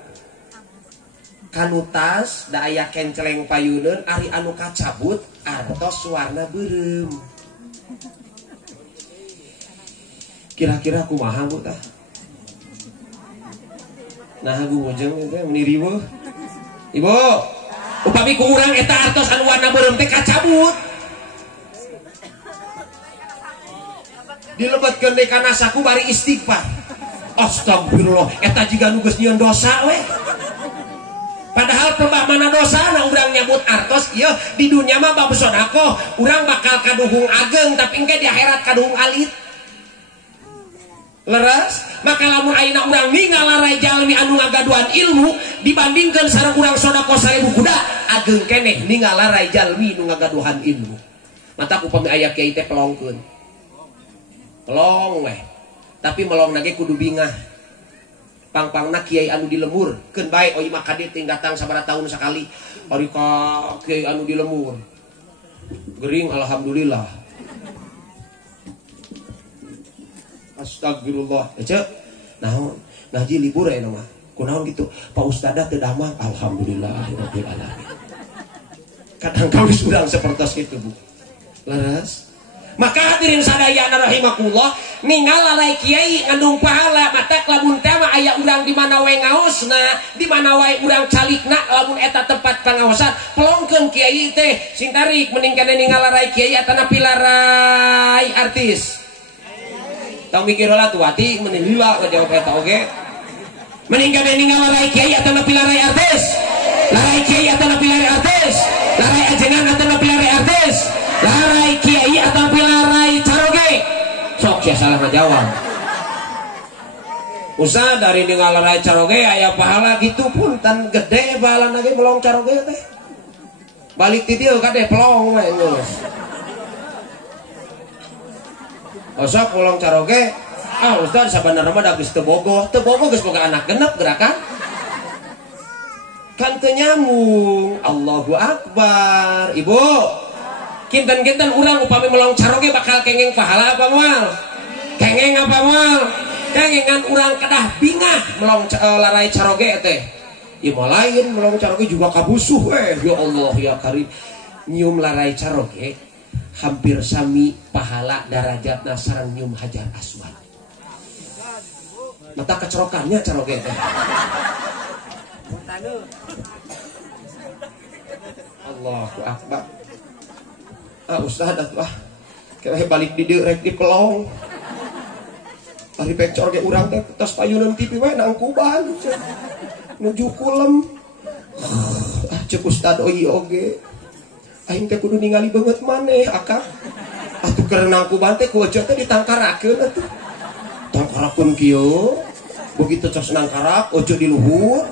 tas da aya kenceleng payuneun ari anu kacabut artos warna beureum. Kira-kira kumaha bu tah? Nah gu mujeng itu meniribu. Ibu, upami ku urang eta artos anu warna beureum teh kacabut. Dilebetkeun deui kana saku bari istighfar. Astagfirullah, eta jiga nu geus nyieun dosa we. Padahal pembahmana dosa na urang nyabut artos ieu di dunia mah bab sedekah urang bakal kaduhung ageng tapi engke di akhirat kaduhung alit. Leres, maka lamun ayeuna urang ningal larai jalmi anu ngagaduhan ilmu dibandingkeun sareng urang sedekah 1000 kuda ageung keneh ningal larai jalmi nu ngagaduhan ilmu. Mata upami aya kiai teh pelongkeun. Pelong weh. Tapi melongna ge kudu bingah. Pang-pangna kiai anu di lemur, keun bae oi mah kadi ting datang sabaraha tahun sakali. Ari ka kiai anu di lemur. Gering alhamdulillah. Astagfirullah. Ece, nah ji libur ya nama. Kunaon gitu. Pak Ustadzah teu damang. Alhamdulillahirabbil alamin. Kadang kawis urang sapertos kitu, Bu. Laras. Maka hadirin sadayana rahimakumullah, ningal larai kiai ngandung pahala mata lamun teh mah aya urang di mana wae ngaosna, di mana wae urang calikna lamun eta tempat pangaosan, pelongkeun kiai teh sing tarik mending kana ningal larai kiai atana pilarai artis. Tau mikir lah tuh hati menilila jawab eta oge. Mending kana ningal larai kiai atana pilarai artis. Larai kiai atana pilarai artis. Larai ajengan atana pilarai artis. Larai kiai atau pilarai caroge. Sok ya salah ngajawab. Usah dari ningal larai caroge aya pahala gitu pun tan gede pahala lagi melong caroge teh. Balik ti dieu kade pelong we geus. Osok pulang caroge, Ustaz sabanarna mah da geus teu bogoh geus boga anak genep gerakan. Kan teu nyambung. Allahu Akbar. Ibu, kinten-kinten urang upami melong caroge bakal kengeng pahala apa moal? Kengeng apa moal? Kengengan urang kedah bingah melong larai caroge teh. Ieu mah lain melong caroge juga kabusuh we. Ya Allah ya Karim. Nyium larai caroge hampir sami pahala darajatna sareng nyium hajar aswad. Mata kecerokannya caroge teh. Allahu Akbar. Ustaz atuh kaya balik di dieu rek dipelong. Ari pecor ge urang teh tos payuneun TV we nangkuban. Nuju kulem. Cek Ustaz oi oge. aing teh kudu ningali banget maneh akang atuh karena aku bante ku aja teh ditangkarakeun atuh tangkarakeun kieu begitu cos nangkarak ojo di luhur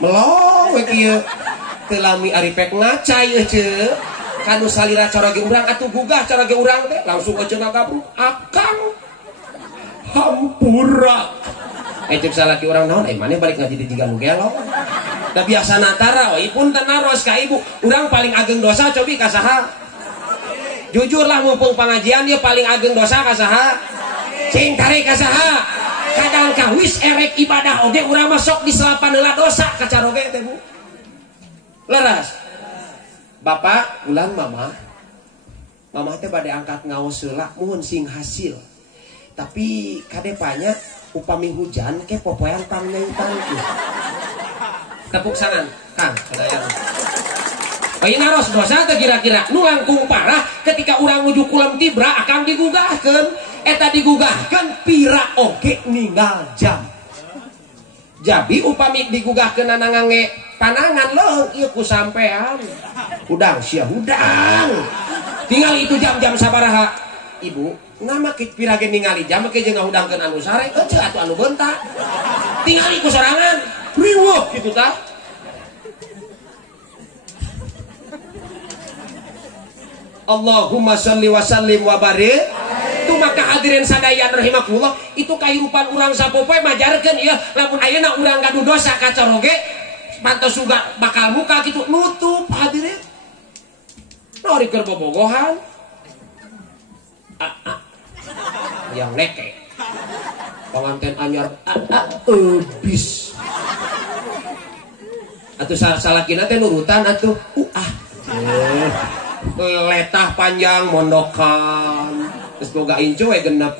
melong we kieu teu lami ari pek ngacai euceuk kanu salira cara ge urang atuh gugah cara ge urang teh langsung ojo ngagabruk akang hampura cek salaki urang naon maneh balik ngaji di jiga nu gelo da biasa natara we pun tenaros ka ibu urang paling ageng dosa cobi ka saha jujur lah mumpung pengajian dia paling ageng dosa ka saha cing tarik ka saha kadang kawis erek ibadah oge urang masuk di selapan heula dosa ka caroge teh Bu leras bapak ulang mama teh bade angkat ngaos heula muhun sing hasil tapi kadepanya upami hujan ke popoyan pangneuntan tepuk tangan Kang sadayana bayi naros dosa teh kira-kira nu langkung parah ketika urang nuju kulam tibra akan digugahkeun eta digugahkeun pira oge ninggal jam jadi upami digugahkeun ngangge panangan leung ieu ku sampean udang sia udang tinggal itu jam-jam sabaraha ibu nama pira ge ningali jam ke jeung ngahudangkeun anu sare euceuk atuh anu beuntak tingali ku sorangan riweuh kitu tah Allahumma sholli wa sallim wa barik itu maka hadirin sadayan rahimakumullah itu kahirupan urang sapopoe majarkeun ieu lamun ayeuna urang gaduh dosa ka caroge pantos juga bakal muka gitu nutup hadirin nori keur bobogohan yang leke pengantin anyar bis atuh salakina teh nurutan atuh letah panjang mondokan terus boga incu we genep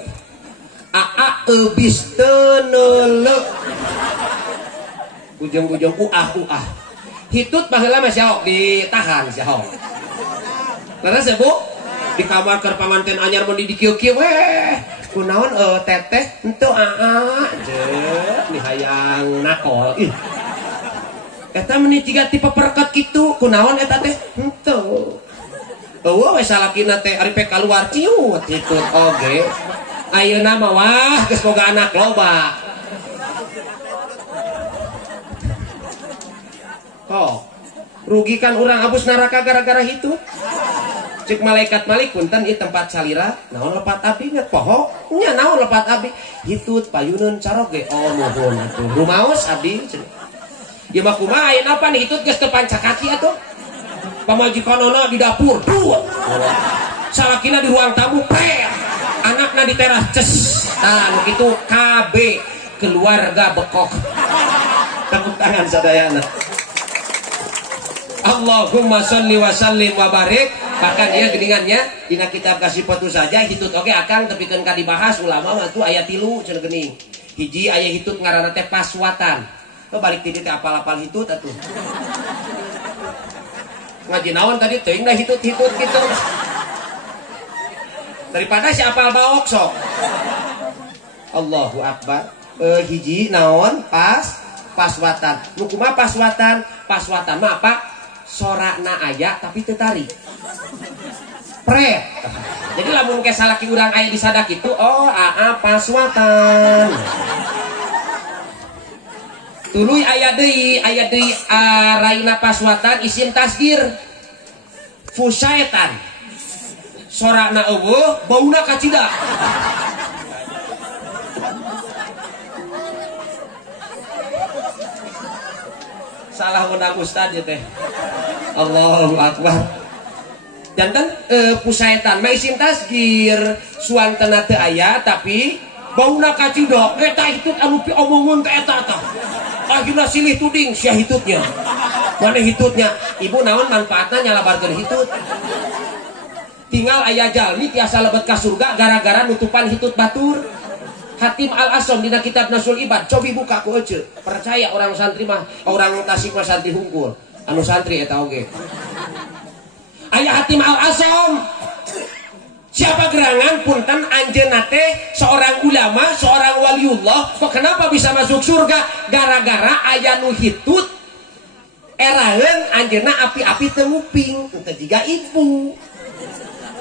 bis teu neuleuh ujung-ujung hitut baheula mah saok ditahan saok leres ya Bu di kamar keur panganten anyar mun di kieu-kieu weh kunaon teteh henteu jeuk di hayang nakol ih eta meuni tiga tipe pereket kitu kunaon eta teh henteu eueuh we salakina teh ari pe kaluar ciut hitut oge ayeuna mah wah geus boga anak loba rugikan orang abus neraka gara-gara hitut cek malaikat malik punten ieu tempat salira naon lepat abdi nya poho nya naon lepat abdi hitut payuneun caroge nuhun atuh rumaos abdi ieu mah kumaha ayeuna apa nih hitut geus teu panca kaki atuh pamajikanana di dapur salakina di ruang tamu anakna di teras ces tah nu kitu KB keluarga bekok tepuk tangan sadayana Allahumma sholli wa sallim wa barik bahkan dia geningannya dina kitab kasih petu saja hitut oke akang tepikeun ka dibahas ulama mah tuh aya 3 cenah geuning hiji aya hitut ngaranna teh paswatan balik ti teh apal-apal hitut atuh ngaji naon tadi teuing da hitut-hitut gitu daripada si apal baok sok Allahu akbar hiji naon paswatan nu kumaha paswatan mah apa sorakna aya tapi teu tari pret jadi lamun ke salaki urang aya di sadak itu paswatan tuluy aya deui raina paswatan isim tasgir fusaetan sorakna eueuh bauna kacida salah undang ustad ya teh Allahu akbar jantan pusaetan mah isim tasgir suantana teu aya tapi bauna kacidok eta hitut anu omongun teh eta tah akhirna silih tuding sia hitutnya mana hitutnya ibu naon manfaatna nyalabarkeun hitut tinggal aya jalmi tiasa lebet ka surga gara-gara nutupan hitut batur Hatim Al-Asom dina kitab Nasul Ibad cobi buka ku ece percaya orang santri mah orang Tasik mah santri hungkul anu santri eta oge aya Hatim Al-Asom siapa gerangan punten anjeunna teh seorang ulama seorang waliullah kok kenapa bisa masuk surga gara-gara aya nu hitut eraeun anjeunna api-api teu nguping teu jiga ibu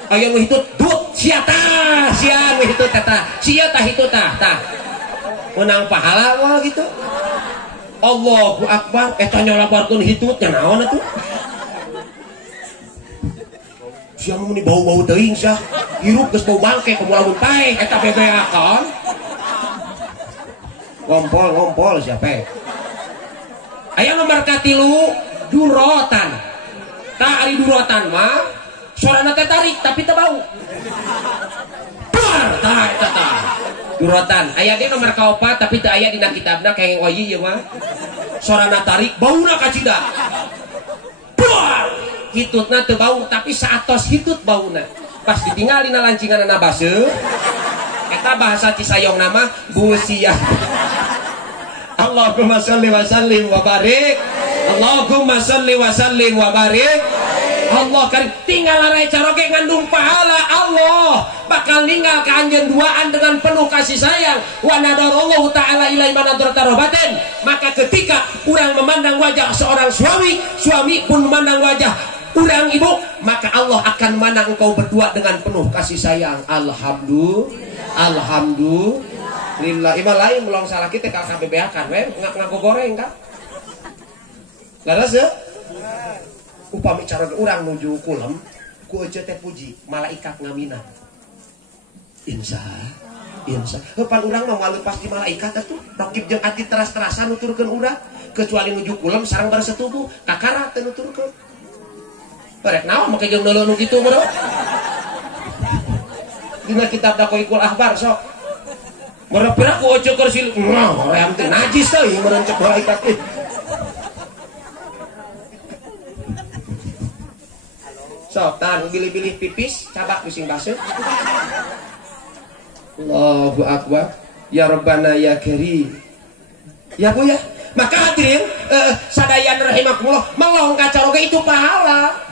aya nu hitut dut sia tah sia nu hitut eta sia tah hitut tah menang pahala moal gitu. Allahu Akbar eta nyolabarkeun hitutnya naon atuh sia muni bau-bau teuing sia hirup geus bau bangke kumaha mun paeh eta bebeakan ngompol siapa aya nomor katilu durotan tak ari durotan mah sorana teh tarik tapi teu bau duar tah eta tah durotan aya ge nomor kaopat tapi teu aya dina kitabna kengeng oyi ieu mah sorana tarik bauna kacida duar hitutna teu bau tapi saatos hitut bauna pas ditinggal dina lancinganna baseuh eta bahasa Cisayong nama busia. Allahumma sholli wa sallim wa barik. Allahumma sholli wa sallim wa barik. Allah karim tinggal larai caroge ngandung pahala. Allah bakal ninggal ka anjeun duaan dengan penuh kasih sayang. Wa nadarallahu ta'ala ilai manadrata robatin. Maka ketika urang memandang wajah seorang suami pun memandang wajah urang ibu, maka Allah akan memandang engkau berdua dengan penuh kasih sayang. Alhamdulillah. Ima lain melong salah kita kalau kabebeakan we ngaku goreng kan laras ya upami cara urang nuju kulam ku ece teh puji malaikat ngaminan insya hepan urang mah ngalepas di malaikat atuh rokib jeung ati teras-terasan nuturkeun urang kecuali nuju kulam sareng bersetubuh kakara teh nuturkeun barek naon make jeung neuleuh nu kitu bro dina kitab Dakoikul Ahbar sok merepira ku ojo kersil yang teh najis teh merencek malaikat teh sok tan bilih-bilih pipis cabak bising basuh Allahu Akbar ya Rabbana ya Karim ya Bu ya maka hadirin sadayan rahimakumullah melong kacaroge itu pahala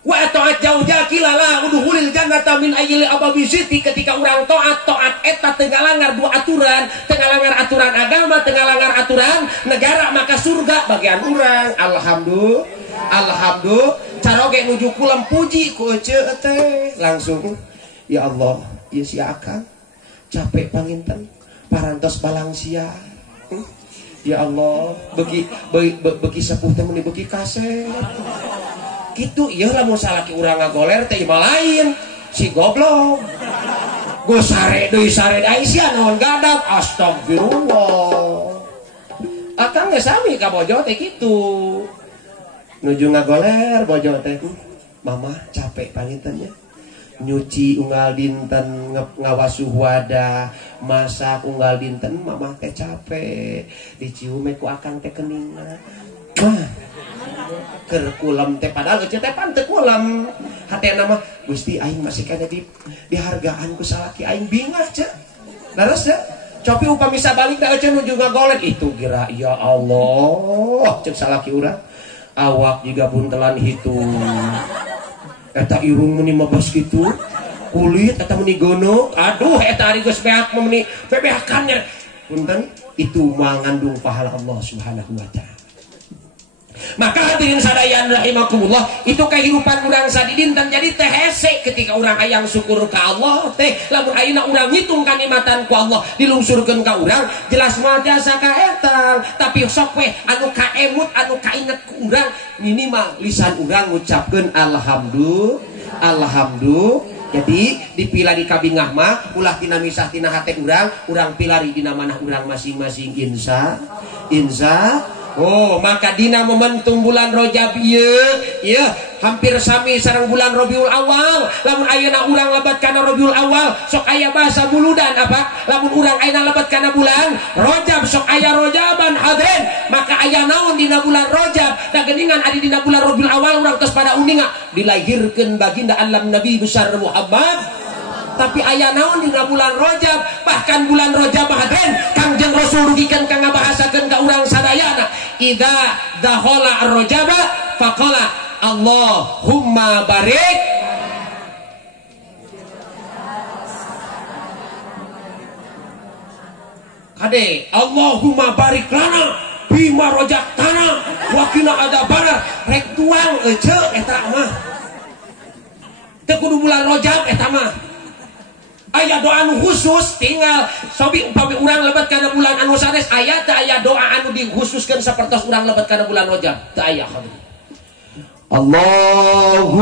wa taat jauh-jauh kilala udhulil jannata min ayyil ababisiti ketika urang taat eta teu ngalanggar dua aturan teu ngalanggar aturan agama teu ngalanggar aturan negara maka surga bagian urang alhamdulillah caroge nuju kulam puji ku ece teh langsung ya Allah ieu si akang capek panginten parantos balang sia ya Allah beki sepuh teh meni beki kaset gitu iya lamun salaki urang ngagoler teh mah lain si goblok gue sare deui sia naon gadak astagfirullah akang geus sami ka bojo teh kitu nuju ngagoler bojo teh mama capek panginten nya nyuci unggal dinten ngawasuh wadah masak unggal dinten mama teh capek dicium ku akang teh keningna keur kulam teh padahal ece teh pan teu kulam hatena mah Gusti aing masih kana dihargaan ku salaki aing bingah cenah laras ya copi upami sabalik da ece nuju ngagolet itu kira ya Allah cek salaki urang awak juga buntelan hitung eta irung meni mabas kitu kulit eta meni gonok aduh eta ari geus beak meni bebeakannya punten itu mangandung pahala Allah Subhanahu wa taala. Maka hadirin sadayan rahimakumullah itu kehidupan urang sadidinten jadi teh hese ketika urang hayang syukur ka Allah teh lamun ayeuna urang ngitung kanikmatan ku Allah dilungsurkeun ka urang jelas moal jasa ka eta tapi sok we anu kaemut anu kainget ku urang minimal lisan urang ngucapkeun alhamdulillah jadi dipila di kabingah mah ulah tina misah tina hate urang pilari dina manah urang masing-masing insya oh maka dina momentum bulan Rajab ieu hampir sami sareng bulan Rabiul Awal lamun ayeuna urang lebat kana Rabiul Awal sok aya bahasa buludan apa lamun urang ayeuna lebat kana bulan Rajab sok aya Rajaban hadirin maka aya naon dina bulan Rajab da geuningan adi dina bulan Rabiul Awal urang tos pada uninga dilahirkeun baginda alam Nabi besar Muhammad tapi aya naon dina bulan Rajab bahkan bulan Rajab hadirin Kangjeng Rasul rugikan ka ngabahasakeun ka urang sadayana idza dakhala ar-rajaba faqala Allahumma barik kade Allahumma barik lana fi bima rojak tanah wakina ada banar rek tuang ece eta mah teu kudu bulan Rajab eta mah aya doa anu khusus tinggal sobi upami urang lebet kana bulan anu sanes aya teu aya doa anu dikhususkeun sapertos urang lebet kana bulan Rajab teu aya Allahumma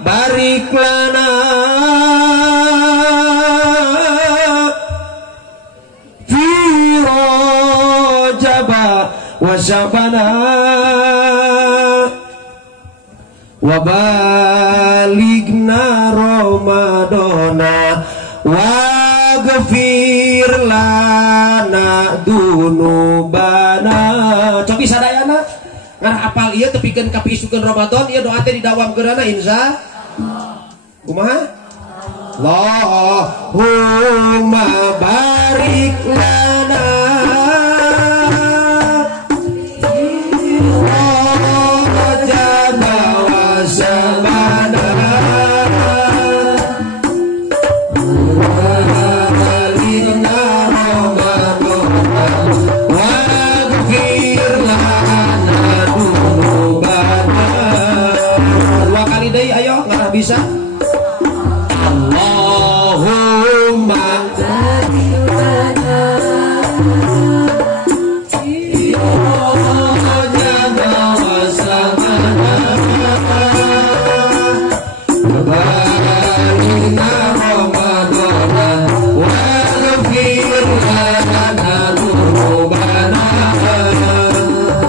barik lana fi Rajab wa Sya'bana wa baligna Ramadana wa ghfir lana dunubana cobi sadayana ngarah apal ieu teu pikeun kapisukeun Ramadan ieu doa teh didawamkeunana insya kumaha Allahumma barik lana bisa Allahumma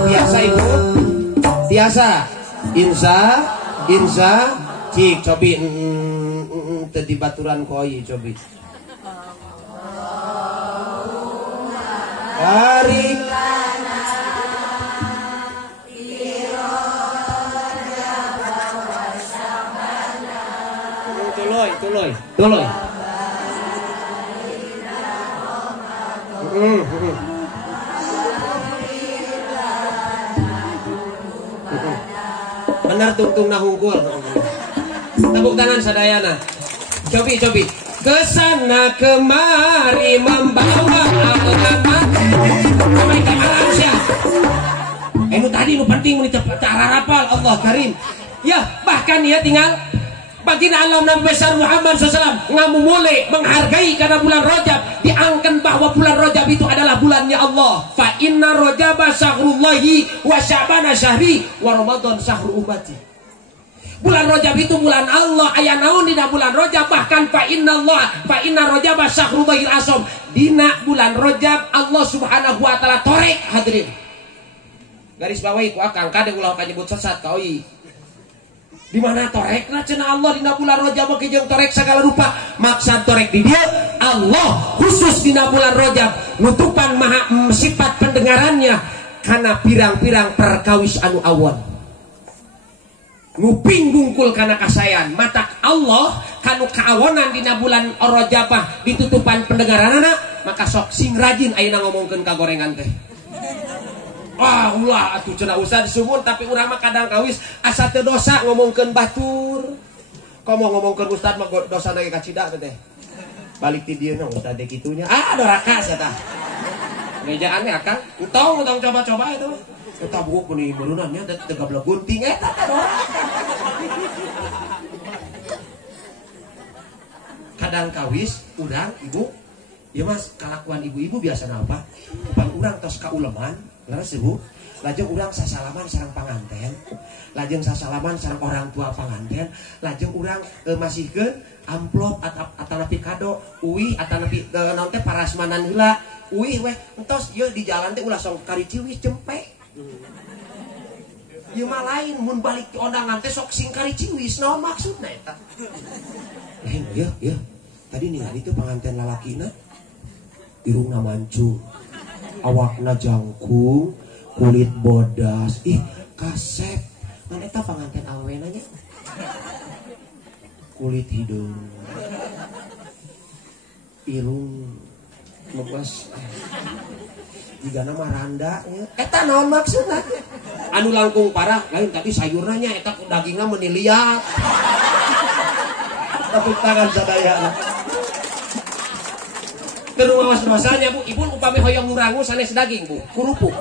biasa itu biasa insya cik cobi tadi baturan koi cobi barik tuloy benar tungtung nahungkul tepuk tangan sadayana cobi kesana kemari membawa alamat kebaikan manusia nu tadi nu penting nu cara rapal Allah Karim ya bahkan ya tinggal baginda Allah Nabi besar Muhammad SAW ngamumule menghargai karena bulan Rajab diangkat bahwa bulan Rajab itu adalah bulannya Allah fa inna Rajaba syahrullahi wa Sya'bana syahri wa Ramadan syahru ummati. Bulan Rajab itu bulan Allah aya naon dina bulan Rajab bahkan fa inna Rajaba syahrullahil asam dina bulan Rajab Allah Subhanahu wa taala torek hadirin garis bawahi ku akang kade ulah kanyebut sesat ka oi di mana torekna cenah Allah dina bulan Rajab ke jeung torek segala rupa maksud torek di dia Allah khusus dina bulan Rajab nutupan maha sifat pendengarannya karena pirang-pirang perkawis anu awon nguping bungkul kana kasayan mata Allah kanu kaawonan dina bulan Rajab ditutupan pendengaranana maka sok sing rajin ayeuna ngomongkeun ka gorengan teh ulah atuh cenah usah disumun tapi urang mah kadang kawis asa teu dosa ngomongkeun batur komo ngomongkeun ustad mah dosana ge kacida teh balik ti dieu na ustad teh kitunya doraka sia tah ngejaan we akang entong coba-coba itu eta buuk meuni beunannya teu gablek gunting eta kadang kawis urang ibu ya mas kalakuan ibu-ibu biasa apa pan urang tos kauleman leres ibu lajeng urang sasalaman sareng panganten lajeng sasalaman sareng orang tua panganten lajeng urang masihkeun amplop atanapi kado uih atanapi naon teh parasmanan heula uih we entos ieu di jalan teh ulah sok kari ciwis cempe ieu mah lain mun balik ti ondangan teh sok sing kari ciwis naon maksudna eta lain ieu tadi ningali teh panganten lalakina irungna mancung awakna jangkung kulit bodas kasep kan eta panganten awena nya kulit hidung irung lepas jigana mah randa nya eta naon maksudna anu langkung parah lain tadi sayurna nya eta dagingna meuni liat tepuk tangan sadayana Terumawas dosanya Bu. Ibu upami hoyong nurangu sanes daging Bu, kurupuk.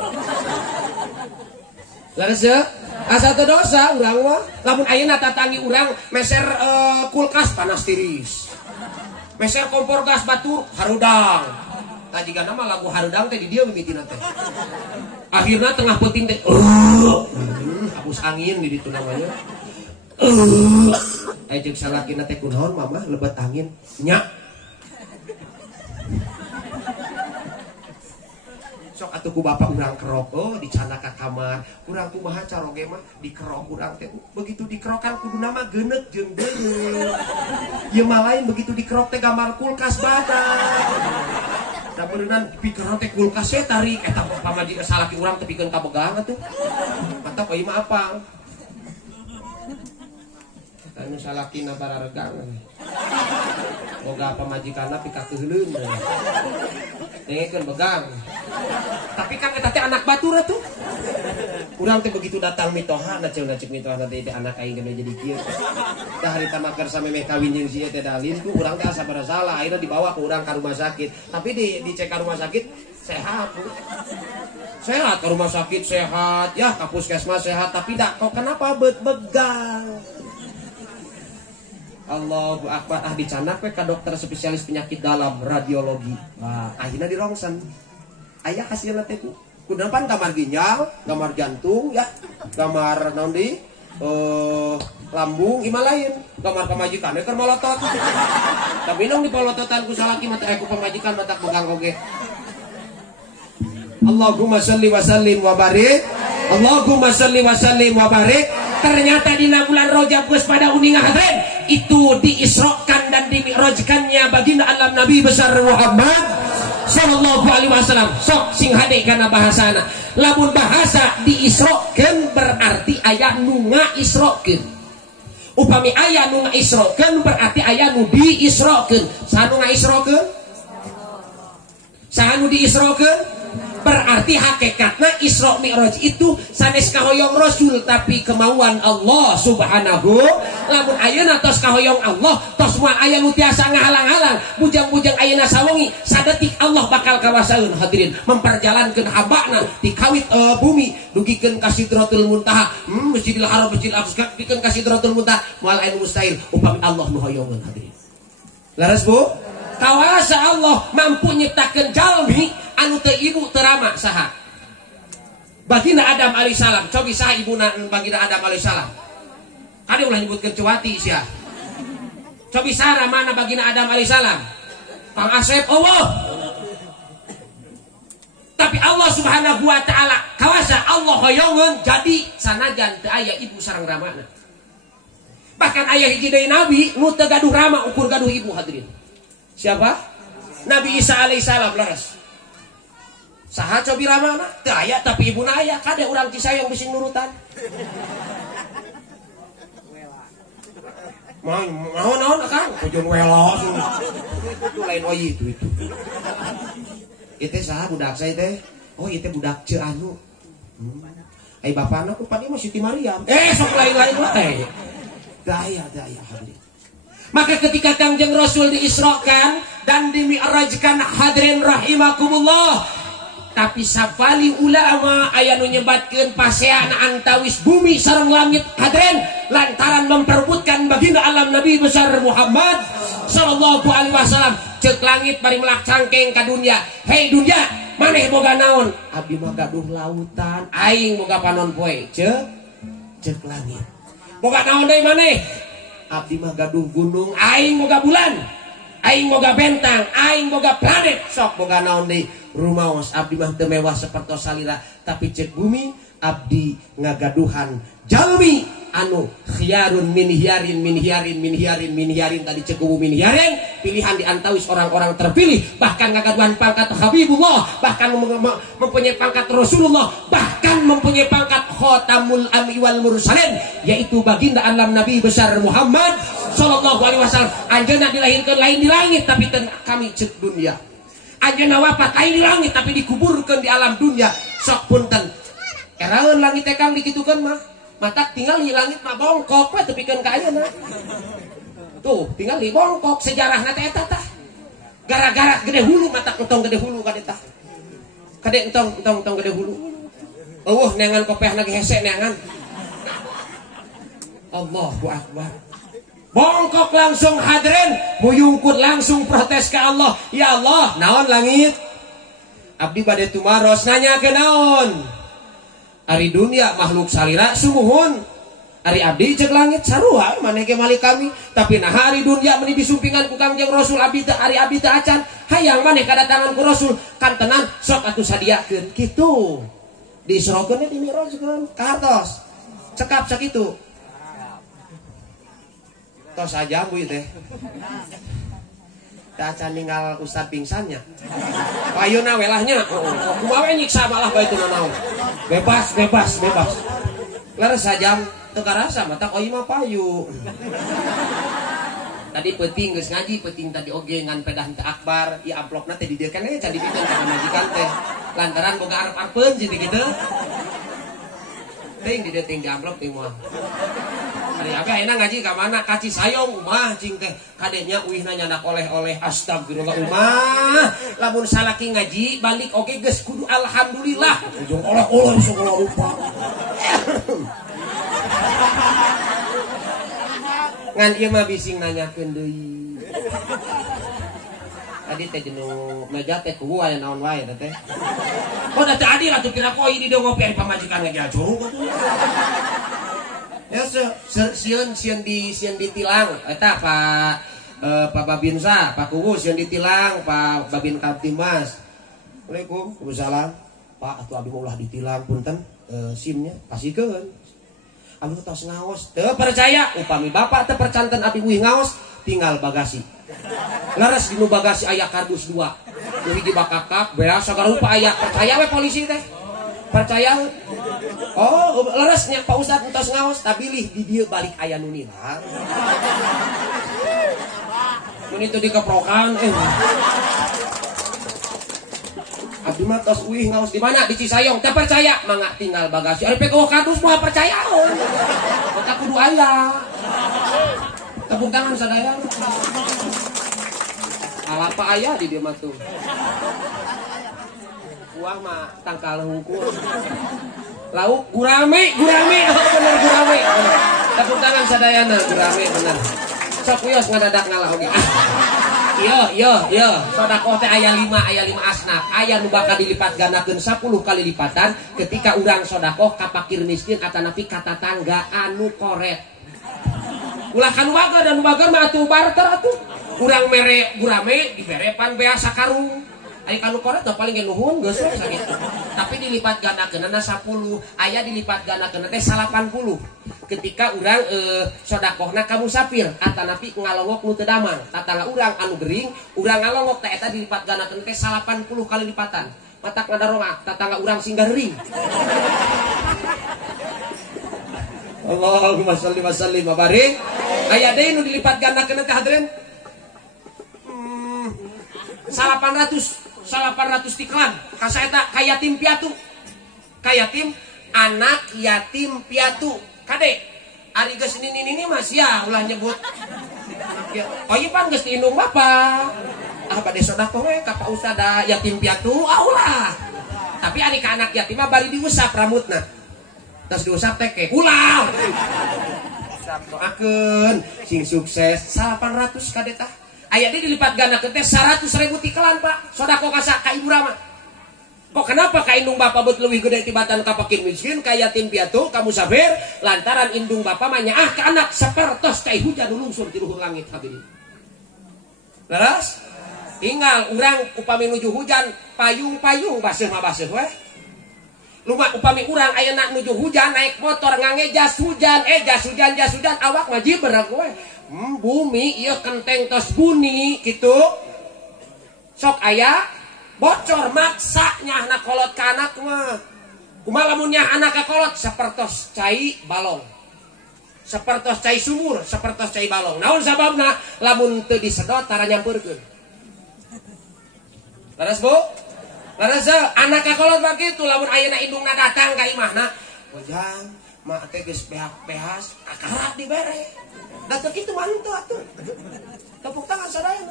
Laras ya? Asa teu dosa urang mah. Lamun ayeuna tatangi urang meser kulkas panas tiris. Meser kompor gas batur harudang. Tah jigana mah lagu harudang teh di dieu mimitina teh. Akhirna tengah peuting teh hapus angin di ditu namanya. Jeung salakina teh kunaon mama lebat angin nya. Sok atuh ku bapak urang kerok dicana ka kamar urang kumaha caroge mah dikerok urang teh begitu dikerokan kuduna mah geuneuk jeung deuleu ieu mah lain begitu dikerok teh gambar kulkas badan da beuneunan pikerok teh kulkas teh tarik eta pamaji salaki urang teh pikeun kabegang atuh mantap ieu mah apal anu salakina bararegang boga pamajikanna pika keuleuh dengekeun begang tapi kan eta teh anak batur atuh urang teh begitu datang mitohana ceuna cek mitohana teh anak aing gede jadi kieu tah harita maker samemeh kawin jeung si teh dalin ku urang teh asa barasalah akhirnya dibawa ke urang ka rumah sakit tapi dicek ka rumah sakit sehat Bu sehat ke rumah sakit sehat ya ka puskesmas sehat tapi dak kok kenapa begang Allahu Akbar dicanak we ka dokter spesialis penyakit dalam radiologi. Wah, akhirnya dirongsen. Aya hasilna teh ku depan kamar ginjal, kamar jantung ya, kamar naon deui? Lambung ima lain, kamar pamajikan keur molotot. Tapi nong dipolototan ku salaki mah teh ku pamajikan mata pegang oge. Allahumma shalli wa sallim wa barik. Allahumma shalli wa sallim wa barik. Ternyata di bulan Rajab geus pada uninga hadren itu diisrokan dan dimi'rajkannya baginda alam Nabi besar Muhammad sallallahu alaihi wasallam. Sok sing hade kana bahasana. Lamun bahasa diisrokeun berarti aya nu ngaisrokeun. Upami aya nu ngaisrokeun berarti aya nu diisrokeun. Saha nu ngaisrokeun? Saha nu diisrokeun? Berarti hakikatna Isra Mi'raj itu sanes kahoyong Rasul tapi kemauan Allah Subhanahu. Lamun ayeuna tos kahoyong Allah tos moal aya nu tiasa ngahalang-halang bujang-bujang ayeuna sawengi sadetik Allah bakal kawasaeun hadirin memperjalankeun hambana ti kawit bumi dugikeun ka Sidratul Muntaha Masjidil Haram Masjidil Aqsa dugikeun ka Sidratul Muntaha moal aya mustahil upami Allah nu hoyongeun hadirin. Laras Bu? Kawasa Allah mampu nyiptakeun jalmi anu teu ibu teu rama saha? Baginda Adam alaihissalam. Cobi saha ibuna baginda Adam alaihissalam? Kade ulah nyebutkeun cuati sia. Cobi saha ramana baginda Adam alaihissalam? Kang Asep Allah. Tapi Allah Subhanahu wa taala kawasa Allah hoyongeun jadi sanajan teu aya ibu sareng ramana. Bahkan aya hiji deui nabi nu teu gaduh rama ukur gaduh ibu hadirin. Siapa? Nabi Isa alaihissalam laras. Saha cobi ramana? Teu aya tapi ibuna aya. Kade urang Cisayong bising nurutan. Naon akang? Kujon wela. Itu lain oyi itu. Itu saha budak saya teh? Oh itu budak Ceu Anu. Ai bapana ku padi mah Siti Maryam. Sok lain-lain wae. Daya hadirin. Maka ketika Kangjeng Rasul diisrokan dan dimi'rajkan hadirin rahimakumullah. Tapi sapali ulama aya nu nyebatkeun paseana antawis bumi sareng langit hadirin lantaran memperebutkan baginda alam Nabi besar Muhammad sallallahu alaihi wasallam. Ceuk langit bari melak cangkeng ka dunya. Hei dunya, maneh boga naon? Abdi mah gaduh lautan, aing boga panon poe. Ceuk langit. Boga naon deui maneh? Abdi mah gaduh gunung, aing boga bulan, aing boga bentang, aing boga planet. Sok boga naon deui? Rumaos abdi mah teu mewah sapertos salira, tapi cek bumi abdi ngagaduhan jalmi anu khiyarun min hiyarin tadi cek kubu min hiyarin pilihan di antawis orang-orang terpilih, bahkan ngagaduhan pangkat Habibullah, bahkan mempunyai pangkat Rasulullah, bahkan mempunyai pangkat Khatamul Anbiya wal Mursalin, yaitu baginda alam Nabi besar Muhammad sallallahu alaihi wasallam. Anjeunna dilahirkeun lain di langit tapi kami cek dunia. Anjeunna wafat lain di langit tapi dikuburkeun di alam dunia. Sok punten. Eraeun langit teh kang dikitukeun mah. Mata tinggal di langit mah bongkok we tepikeun ka ayeuna. Tuh, tinggal di bongkok sejarahna teh eta tah. gara-gara gede hulu mata entong gede hulu kade tah kade entong gede hulu neangan kopeh lagi hese neangan Allahu Akbar bongkok langsung hadirin muyungkut langsung protes ke Allah ya Allah naon langit abdi bade tumaros nanya ke naon ari dunia makhluk salira sumuhun Ari abdi cek langit sarua maneh ge malik kami tapi nah hari dunia meuni disumpingan ku Kangjeng Rasul abdi teh ari abdi teh acan hayang maneh kadatangan ku Rasul kan tenan sok atuh sadiakeun kitu disrokeun di mirojkeun kartos cekap sakitu tos aja bu teh teh acan ninggal ustad pingsannya ayeuna welahnya kumaha nyiksa malah bae teu naon bebas leres sajam teu karasa mata koi mah payu tadi penting geus ngaji penting tadi oge ngan pedah teh akbar ieu amplopna teh di dieu kan can dipikeun ka majikan teh lantaran boga arep-arepeun jadi kitu teuing di dieu teuing di amplop teuing moal ari abi ayeuna ngaji ka mana ka Cisayong umah cing teh kadenya uihna nyandak oleh-oleh astagfirullah umah lamun salaki ngaji balik oge geus kudu alhamdulillah ujung oleh-oleh segala rupa ngan ieu mah bising nanyakeun deui tadi teh jenuh meja teh kubu aya naon wae teh kok da teh adil atuh kira koi di dieu ngopi ari pamajikan ngajajung ya sieun ditilang eta Pak Babinsa Pak Kubu sieun ditilang Pak Babin Kaptimas Assalamualaikum Waalaikumsalam Pak atuh abi ulah ditilang punten SIM-nya kasihkeun abi tos ngaos teu percaya upami bapak teu percanten abi uih ngaos tinggal bagasi laras dinu bagasi aya kardus 2 nu hiji bakakak beas sagala rupa aya percaya we polisi teh percaya oh laras nya Pak Ustad tos ngaos tabilih di dieu balik aya nu nilang mun itu dikeprokan abdi mah tos uih ngaos di mana di Cisayong teu percaya mangga tinggal bagasi ari PKO kardus moal percaya kota kudu aya tepuk tangan sadaya alapa aya di dieu mah tuh buah mah tangkal hungkul lauk gurame bener gurame tepuk tangan sadayana gurame bener sok wios ngadadak ngalah oge Yo, sodakoh teh aya 5 asnaf. Aya nu bakal dilipat gandakeun 10 kali lipatan ketika urang sodakoh ka fakir miskin atanapi ka tatangga anu koret. Ulah kan waga dan waga mah atuh barter atuh. Urang mere gurame diberepan bea sakarung. Ari kanu koret teh paling nuhun geus we sakitu. Tapi dilipat gandakeunna 10, aya dilipat gandakeunna teh 80. Ketika urang sodakohna ka musafir atanapi ngalongok nu teu damang tatangga urang anu gering urang ngalongok teh eta dilipat gandakeun teh 80 kali lipatan matak ngadaroma tatangga urang singgah ring Allahumma shalli wa sallim wa barik aya deui nu dilipat gandakeun teh hadirin 800 tiklan kasaeta ka yatim piatu ka yatim anak yatim piatu kade ari geus nini mah sia ulah nyebut oh iya pan geus diindung bapak bade sodakoh we ka Pak Ustad yatim piatu ulah tapi ari ka anak yatim mah bari diusap rambutna tos diusap teh ke ulah doakeun sing sukses 800 kade tah aya di dilipat gandakeun teh 100.000 tiklan Pak sodakoh ka ibu Rama kok kenapa ka indung bapak beut leuwih gede tibatan ka fakir miskin ka yatim piatu ka musafir lantaran indung bapak mah nyaah ka anak sapertos cai hujan nu lungsur ti luhur langit hadirin. Leres? Tinggal urang upami nuju hujan payung-payung baseuh mah baseuh we. Lumah upami urang ayeuna nuju hujan naik motor ngangge jas hujan jas hujan awak mah jibrag we. Bumi ieu kenteng tos bunyi kitu. Sok aya bocor maksa nyahna kolot ka anak mah kumaha lamun nyah anak ka kolot sapertos cai balong sapertos cai sumur sapertos cai balong naon sababna lamun teu disedot tara nyampeurkeun laras bu laras anak ka kolot mah kitu lamun ayeuna indungna datang ka imahna bojang mak teh geus behas akarat dibere da teu kitu mah henteu atuh tepuk tangan sadayana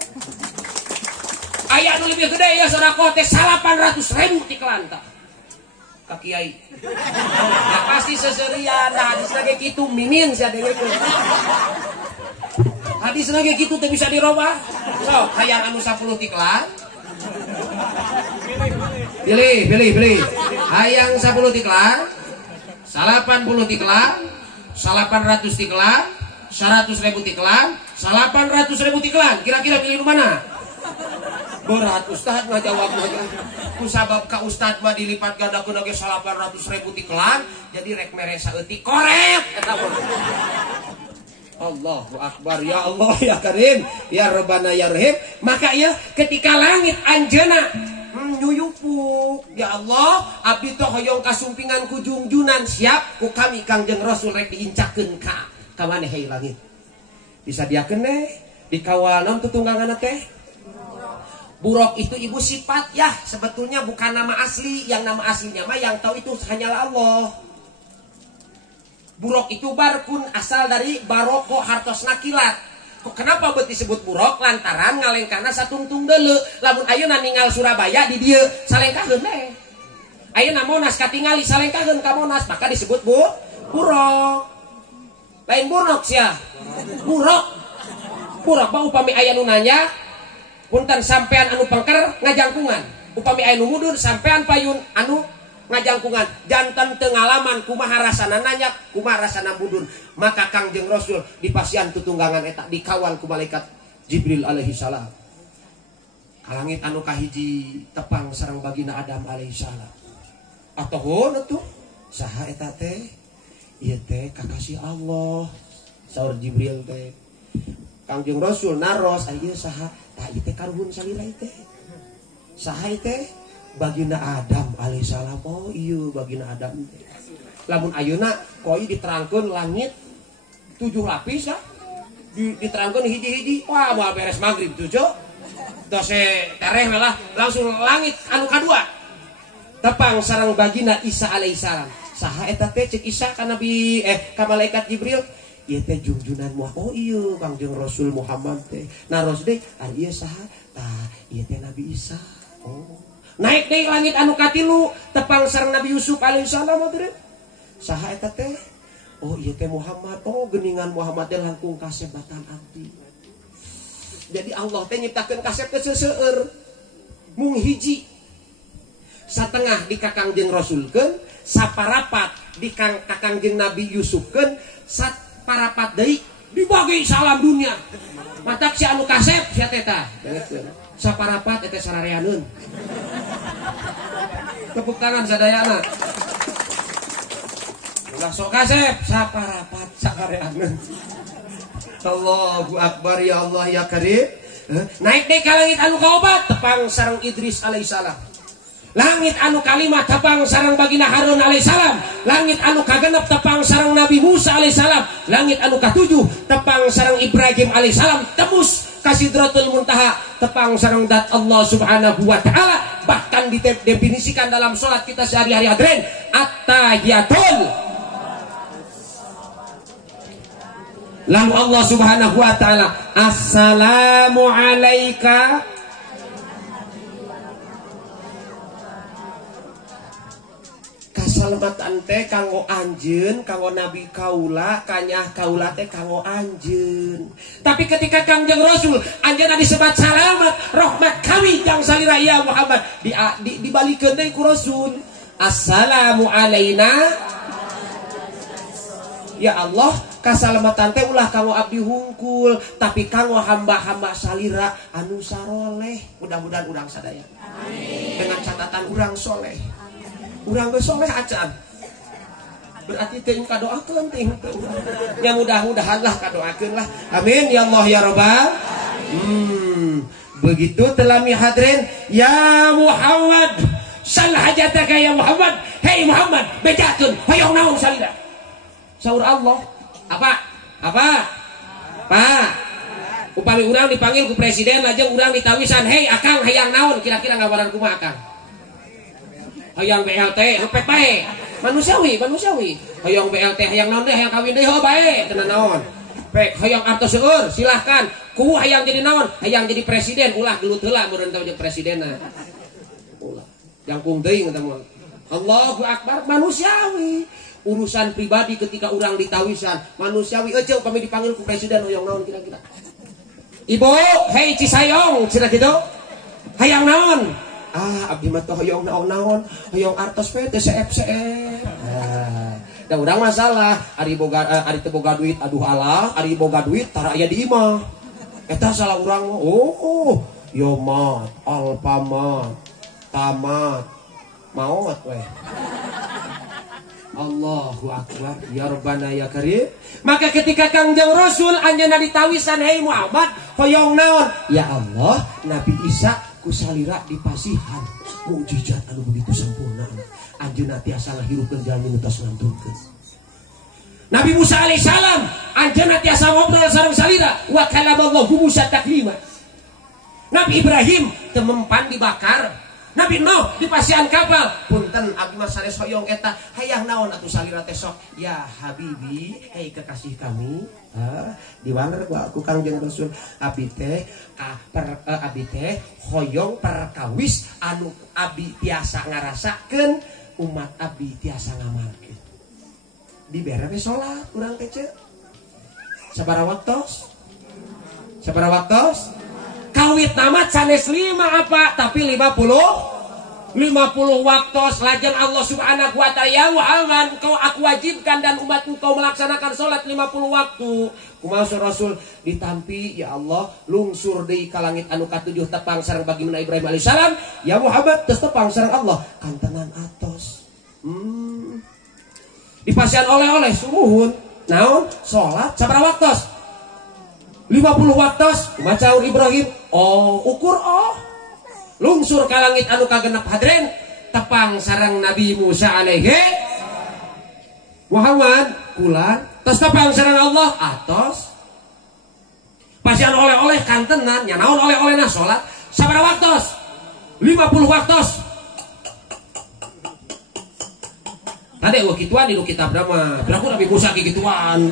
aya nu lebih gede ya sodako teh 800.000 ti kelanta ka kiai. Ya pasti seserian da hadis lagi kitu mimin sia dengekeun. Hadis lagi kitu teh bisa dirobah. Sok hayang anu 10 ti kelan. Pilih. Hayang 10 ti kelan, 80 ti kelan, 800 ti kelan, 100.000 ti kelan, 800.000 ti kelan. Kira-kira pilih mana? Berat Ustad mah jawab aja. Ku sabab ka Ustad mah dilipat gandakeun ge 800.000 ti kelan, jadi rek mere saeutik korek eta mah. Allahu Akbar, ya Allah ya Karim, ya Rabbana ya Rahim. Maka ya ketika langit anjeuna nyuyupuk, ya Allah, abdi teh hoyong kasumpingan ku jungjunan siap ku kami Kangjeng Rasul rek diincakeun ka maneh langit. Bisa diakeun deh dikawal naon tutungganganna teh. Buruk itu ibu sifat ya, sebetulnya bukan nama asli. Yang nama aslinya mah yang tahu itu hanyalah Allah. Buruk itu barkun asal dari baroko hartosna kilat. Kok kenapa bet disebut buruk? Lantaran ngalengkana satungtung deuleu. Lamun ayeuna ningal Surabaya di dieu salengkaheun teh. Ayeuna Monas katingali salengkaheun ka Monas, maka disebut buruk. Lain buruk sia. Buruk. Buruk mah upami aya nu nanya, punten sampean anu pengker ngajangkungan. Upami aya nu mudun sampean payun anu ngajangkungan. Janten teu ngalaman kumaha rasana nanya, kumaha rasana mudun. Maka Kangjeng Rasul dipasian tutunggangan eta dikawal ku malaikat Jibril alaihi salam. Kalangit anu kahiji tepang sareng bagina Adam alaihi salam. Atohon atuh saha eta teh? Ieu teh kakasih Allah. Saur Jibril teh. Kangjeng Rasul naros ieu saha? Tah ieu teh karuhun salira teh. Saha teh? Bagina Adam alaihissalam. Oh iya bagina Adam teh. Lamun ayeuna koi diterangkeun langit 7 lapis ya. Diterangkeun hiji-hiji. Wah moal beres magrib tuh cok. Tose tereh lah langsung langit anu kadua. Tepang sareng bagina Isa alaihissalam. Saha eta teh cek Isa ka Nabi ka malaikat Jibril. Ieu teh junjunan moal. Oh iya Kangjeng Rasul Muhammad teh. Naros deui ari ieu saha? Tah ieu teh Nabi Isa. Oh. Naik deui langit anu katilu tepang sareng Nabi Yusuf alaihissalam teh. Saha eta teh? Oh ieu teh Muhammad. Oh geuningan Muhammad teh langkung kasebatan abdi. Jadi Allah teh nyiptakeun kasep teh seueur. Mung hiji satengah di Kangjeng Rasulkeun, saparapat di Kangjeng Nabi Yusufkeun, saparapat deui dibagi salam dunia. Matak si anu kasep sia teh tah. Saparapat eta sarareaneun. Tepuk tangan sadayana. Ulah sok kasep saparapat sarareaneun. Allahu Akbar ya Allah ya Karim. Naik deui ka langit anu kaopat tepang sareng Idris alaihissalam. Langit anu kalima tepang sareng bagina Harun alaihissalam. Langit anu kagenep tepang sareng Nabi Musa alaihissalam. Langit anu katujuh tepang sareng Ibrahim alaihissalam. Tembus ka Sidratul Muntaha tepang sareng dat Allah subhanahu wa ta'ala. Bahkan didefinisikan dalam sholat kita sehari-hari hadirin at-tahiyatul. Lalu Allah subhanahu wa ta'ala assalamu alaika kasalamatan teh kanggo anjeun, kanggo Nabi kaula, kanyah kaula teh kanggo anjeun. Tapi ketika Kangjeng Rasul anjeunna disebat salamat, rahmat kami jang salira ya Muhammad dibalikeun deui ku Rasul. Assalamu alaina. Ya Allah, kasalamatan teh ulah kanggo abdi hungkul, tapi kanggo hamba-hamba salira anu saroleh. Mudah-mudahan urang sadaya. Amin. Dengan catatan urang soleh. Urang geus soleh acan. Berarti teuing kadoakeun teh ya mudah-mudahan lah kadoakeun lah. Amin ya Allah ya Rabbal. Begitu telami hadirin ya Muhammad sal hajataka ya Muhammad. Hei Muhammad bejakeun hoyong naon salira. Saur Allah. Apa? Pak. Upami urang dipanggil ku presiden lajeng urang ditawisan, "Hei Akang hayang naon?" Kira-kira ngabaran kumaha Akang? Hayang BLT, hepet bae. Manusiawi. Hayang BLT, hayang naon deh, hayang kawin deh, bae. Kena naon? Pek, hayang artos seueur, silahkan. ku hayang jadi naon, hayang jadi presiden, ulah gelut heula meureun teh jadi presidenna. Ulah. Jangkung teuing eta mah. Allahu akbar, manusiawi. Urusan pribadi ketika orang ditawisan manusiawi. Ece upami dipanggil ku presiden hoyong naon kira-kira. Ibu, hei Cisayong, cenah kitu. Hayang naon? Abdi mah teh hoyong naon-naon, hoyong artos we teh seep-seep. Da urang masalah, ari teu boga duit aduh Allah, ari boga duit tara aya di imah. Eta salah urang mah. Oh, Yomat, Alpamat, Tamat, Maot we. Allahu akbar, ya Rabbana ya Karim. Maka ketika Kangjeng Rasul anjeunna ditawisan hei Muhammad, hoyong naon? Ya Allah, Nabi Isa kusalira dipasihan mukjizat anu begitu sampurna. Anjeunna tiasa ngahirupkeun jalmi ngetos ngantungkeun. Nabi Musa alaihissalam anjeunna tiasa ngobrol sareng salira wa kalamallahu Musa taklima. Nabi Ibrahim teu mempan dibakar. Nabi Nuh dipasihan kapal. Punten abdi mah sanes hoyong eta hayang naon atuh salira teh sok. Ya habibi, hei kekasih kami. Diwanger ku Kangjeng Rasul abdi teh abdi teh hoyong perkawis anu abdi tiasa ngarasakeun umat abdi tiasa ngamalkeun. Dibere we salat urang teh ceuk. Sabaraha waktos? Sabaraha waktos? Kawit nama sanes 5 apa? Tapi 50 waktos. Lajeng Allah subhanahu wa ta'ala, ya Muhammad, engkau aku wajibkan dan umat engkau melaksanakan sholat 50 waktu. Kumaha Rasul ditampi, ya Allah, lungsur di kalangit anu katujuh tepang sareng bagaimana Ibrahim alaihissalam. Ya Muhammad, tes tepang sareng Allah. Kantenan atos. Dipasihan oleh-oleh sumuhun. Naon? Sholat sabaraha waktos? 50 waktos. Kumaha Ibrahim? Ukur lungsur ka langit anu kagenep hadren tepang sareng Nabi Musa alaihi Muhammad kulan tos tepang sareng Allah atos pasian oleh-oleh kantenan nya naon oleh-olehna salat sabaraha waktos 50 waktos tadi kituan di kitabna mah biraku Nabi Musa kituan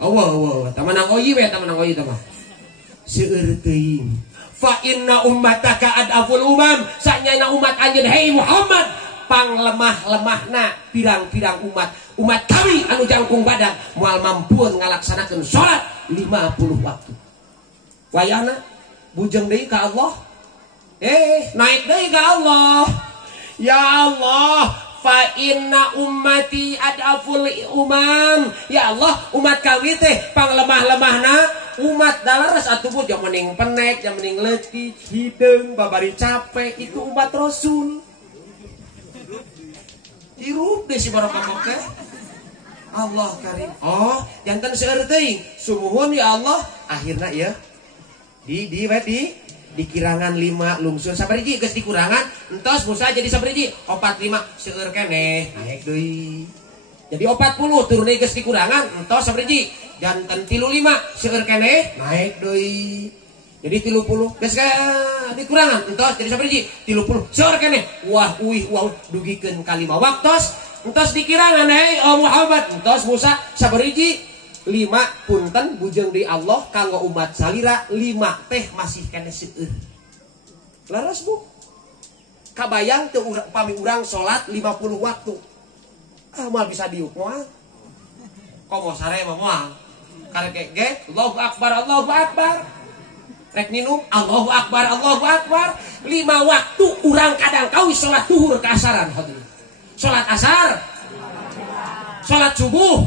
Allah tamanang oyi we tamanang oyi teh mah seueur teuing fa inna ummataka adaful umam sanyana umat anjeun hei Muhammad panglemah-lemahna pirang-pirang umat kami anu jangkung badan moal mampuan ngalaksanakeun salat 50 waktu wayahna bujeng deui ka Allah naik deui ka Allah ya Allah fa inna ummati adaful umam ya Allah umat kami teh panglemah-lemahna umat dalares atuh buh jam mending penek jam mending letih hideung babari capek itu umat Rasul hirup deh si barokah teh Allah karim janten seueur teuing sumuhun ya Allah akhirna ya di kirangan 5 lungsun sabariji geus dikurangan entos Musa jadi sabariji 45 seueur keneh naik deui jadi 40 turun deui geus dikurangan entos sabariji janten 35 seueur keneh naik deui jadi 30 geus dikurangan entos jadi sabariji 30 seueur keneh wah dugikeun ka 5 waktos entos dikirangan Muhammad entos Musa sabariji 5 punten bujeng di Allah kanggo umat salira 5 teh masih keneh seueur laras bu kabayang teu upami urang salat 50 waktu moal bisa diuk moal komo sare mah moal karek ge Allahu akbar rek minum Allahu akbar 5 waktu urang kadang kawis salat zuhur ka asaran hadirin salat asar salat subuh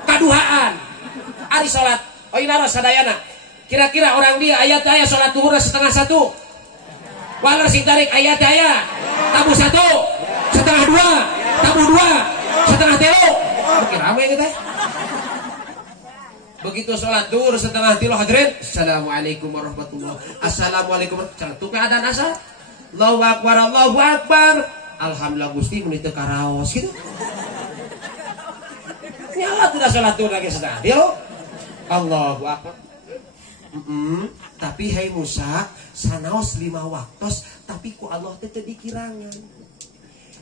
kaduhaan ari salat oinara sadayana kira-kira orang dia ayat aya salat zuhur setengah 1 walar sing tarik ayat aya tabu 1 setengah 2 tabu 2 setengah 3 mungkin rame gitu begitu sholat duhur setengah 3 hadirin assalamualaikum warahmatullahi assalamualaikum tuh keadaan asar Allahu akbar alhamdulillah Gusti mun teu karaos gitu nyala tidak sholat duhur lagi setengah 3 Allahu akbar tapi hai Musa sanaos 5 waktos tapi ku Allah teu dikirangan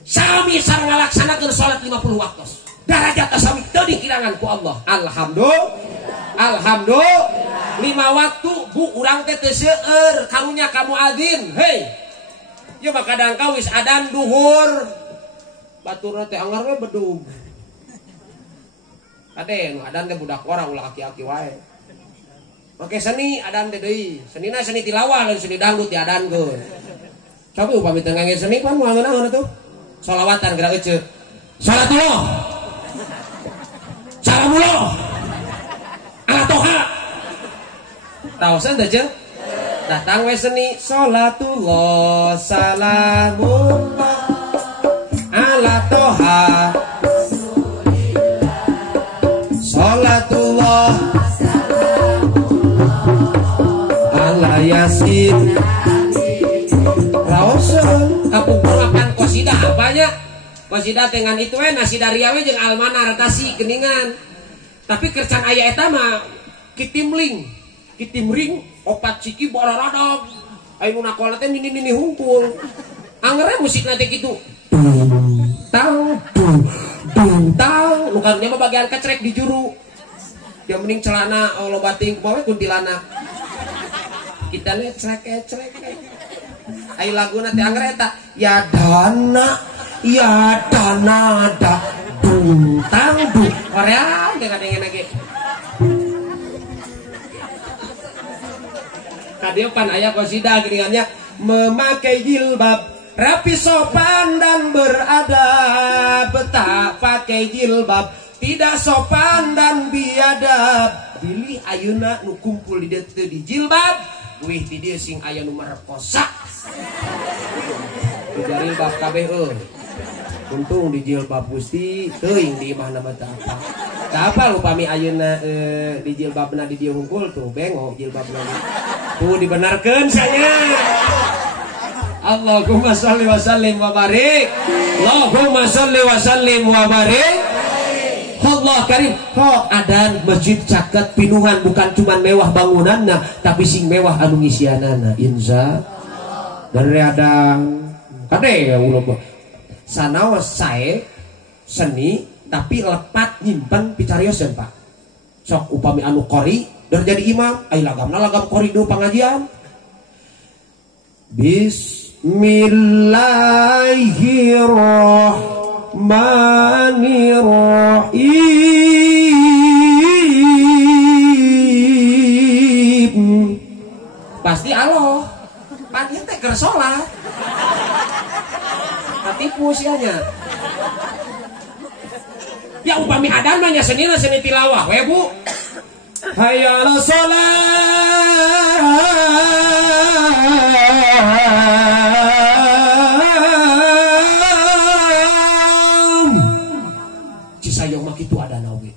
sami sareng ngalaksanakeun salat 50 waktos derajat sami teu dikirangan ku Allah alhamdulillah 5 waktu bu urang teh teu seueur karunya kamu adzin hei ya mah kadang kawis adan duhur baturna teh anggar we bedug kade nu adan teh budak orang ulah aki-aki wae make seni adan teh deui senina seni tilawah lain seni dangdut di adan geus coba upami teu ngangge seni pan moal naon atuh sholawatan geura euceuk salatullah salamullah ala toha taosan teh jeung datang we seni salatullah salamullah ala toha salatullah ala yasin raosan kapungkur akan qasidah apanya qasidah dengan itu we nasidah riawe jeung almana ratasi geningan tapi kercan aya eta mah kitimling kitimring opat ciki bararadog anu nakola teh nini hungkul anggerna musikna teh kitu tang tang nu karunya mah bagian kecrek di juru dia mending celana Allah bating kumaha kuntilanak kita nih crek ai laguna teh angger eta ya dana da tang korea teh kadenge ge kadeupan aya qasidah geuningannya memakai jilbab rapi sopan dan beradab tak pakai jilbab tidak sopan dan biadab pilih ayeuna nu kumpul di dieu di jilbab wih di dieu sing aya nu merkosa di jilbab kabeh untung di jilbab Gusti teuing di imahna mah teu apa upami ayeuna di jilbabna di dieu hungkul tuh bengok jilbabna tuh dibenarkeun saya Allahumma shalli wa sallim wa barik Allahumma shalli wa sallim wa barik Allah karim kok adan masjid caket pinuhan bukan cuman mewah bangunanna tapi sing mewah anu ngisianana insya dari adang kade ya ulah sanaos sae seni tapi lepat nyimpen picariosan pak sok upami anu qori dan jadi imam ai lagamna lagam qori do pangajian Bismillahirrahmanirrahim pasti Allah pan ieu teh keur salat katipu sianya ya upami adan mah nya seni tilawah we bu hayya ala salam cisayong mah kitu adana oge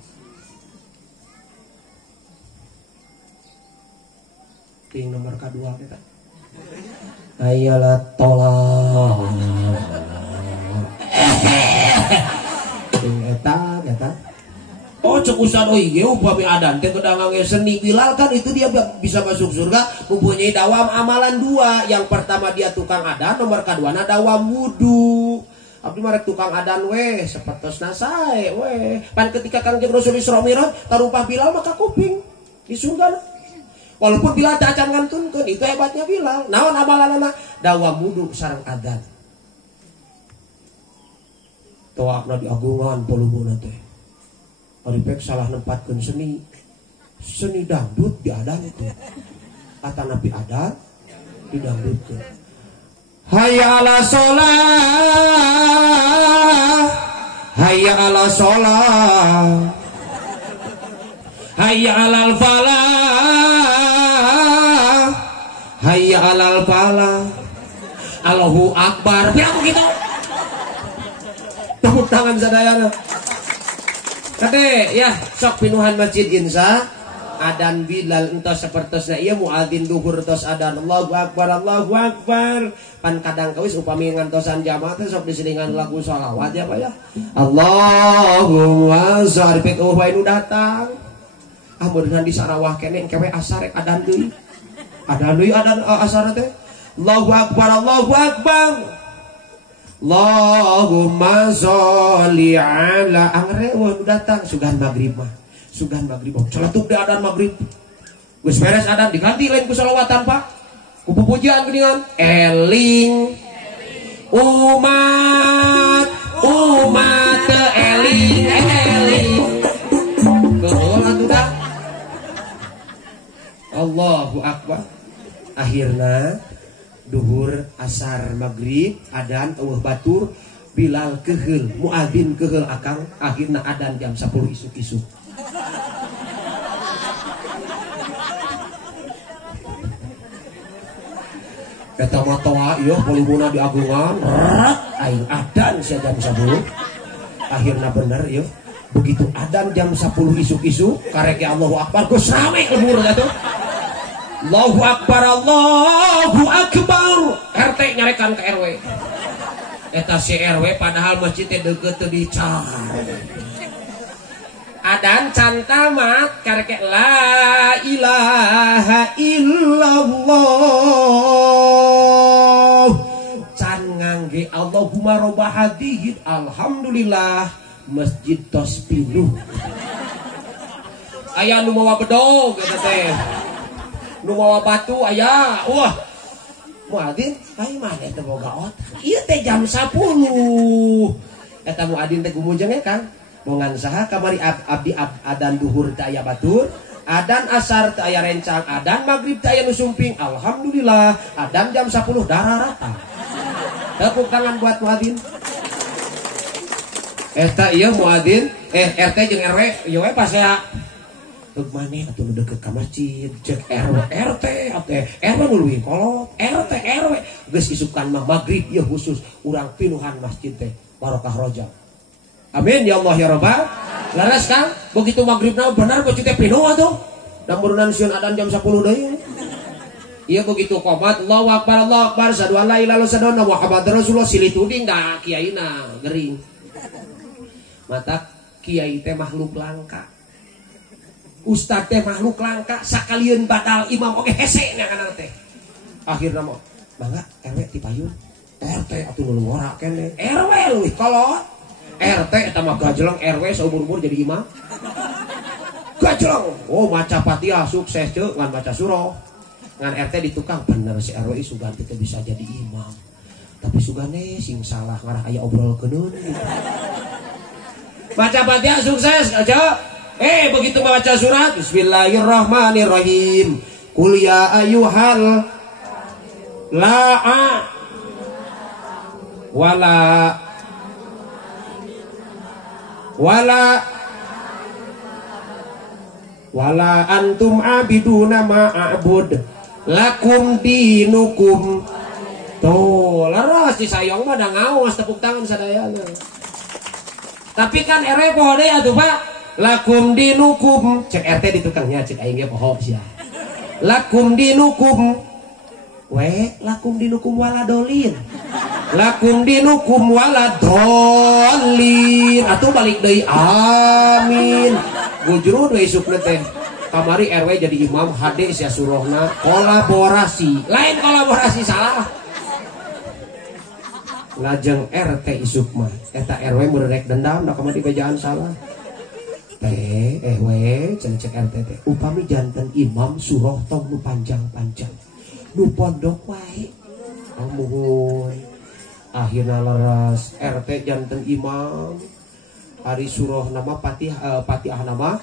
ting nomor kadua kita hayya ala tolah eta oh cek ustad oh iya upami adan teh kedangang seni Bilal kan itu dia bisa masuk surga mempunyai dawam amalan 2 yang pertama dia tukang adan nomor kedua dawam wudu abdi marek tukang adan weh sepetosna sae weh pan ketika Kangjeng Rasul Isra Mi'raj tarumpah Bilal maka kuping di surga walaupun Bilal teh acan ngantunkeun itu hebatnya Bilal naon amalanna dawam wudu sareng adan toakna diagungan polumuna teh Aripek salah nempatkan seni dangdut di adan itu kata Nabi adan di dangdut itu hayya ala sholah hayya ala sholah hayya alal falah hayya alal falah Allahu akbar bilang begitu tepuk tangan sadayana kade ya sok pinuhan masjid insya adan Bilal entos sapertosna ieu muadzin duhur tos adan Allahu akbar pan kadang kawis upami ngantosan jamaah teh sok diselingan lagu shalawat ya Pak ya Allahumma sholli pek wae nu datang amunna di Sarawak kene engke we asar rek adan deui adan asar teh Allahu akbar Allahumma sholli ala angre wah datang sugan maghrib salat teu adan maghrib Geus beres adan diganti lain ku sholawatan Pak. Ku pujian geuningan eling umat eling keul atuh dah. Allahu akbar. Akhirna duhur asar maghrib adan eueuh batur Bilal keheul muadzin keheul akang akhirna adan jam 10 isuk-isuk. Eta mah toa ieu polibuna diagungan aing adan sia jam 10. Akhirna bener ieu begitu adan jam 10 isuk-isuk karek Allahu akbar geus rame lembur atuh. Allahu akbar Allahu akbar. RT nyarekan ke RW. Eta si RW padahal masjid teh deukeut teu dicar. Adan can tamat karek la ilaha illallah. Can ngangge Allahumma robba hadhihi alhamdulillah masjid tos pinuh. Aya nu mawa bedog eta teh. Nu mawa batu aya. Wah. Muadzin, ai mane teh boga otak. Ieu teh jam 10. Eta muadzin teh gumujeng Kang. Mongan saha kamari abdi adan duhur teh aya batur, adan asar teh aya rencang, adan maghrib teh aya nu sumping. Alhamdulillah, adan jam 10 dararata. Tepuk tangan buat muadzin. Eta ieu muadzin, RT jeung RW, ieu we pas ya. Teu maneh atuh nu deukeut ka masjid, cek RW, RT, RW nu leuwih kolot, RT, RW. Geus isukan mah maghrib ieu khusus urang pinuhan masjid teh barokah rojak. Amin ya Allah ya Rabbal. Laras Kang, begitu maghribna benar masjid teh pinuh atuh. Da murunan sieun adan jam 10 deui. Ieu begitu qomat Allahu akbar, sadu alla ilaha illallah Muhammadur Rasulullah silih tuding da kiaina gering. Mata kiai teh makhluk langka. Ustad teh makhluk langka sakalieun badal imam oge hese nya kana teh. Akhirna mah mangga RW ti payun. RT atuh nu ngora keneh. RW leuwih kolot. RT eta mah gajleng RW saumur-umur jadi imam. Gajleng. Oh maca Fatihah sukses teu ngan maca surah. Ngan RT ditukang bener si RW sugan teh bisa jadi imam. Tapi sugane sing salah ngarah aya obrolkeun. Baca Fatihah sukses aja. Begitu baca surat Bismillahirrahmanirrahim. Qul ya ayyuhal la'a wala antum abiduna ma'abud lakum dinukum. Tuh laras si sayong mah da ngaos tepuk tangan sadayana. Tapi kan RW poho deui atuh Pak. Lakum dinukum, cek RT ditukangnya cek aing ge poho sia. Lakum dinukum. Lakum dinukum waladolin. Lakum dinukum waladolin. Atuh balik deui amin. Gujrud we isukna teh. Kamari RW jadi imam hade sia surahna kolaborasi. Lain kolaborasi salah. Lajeng RT isuk mah eta RW mun rek dendam da kamari bejaan salah. Cek RT teh upami janten imam surah tong nu panjang-panjang nu pondok wae amun akhirna leres RT janten imam ari surah nama Fatihah nama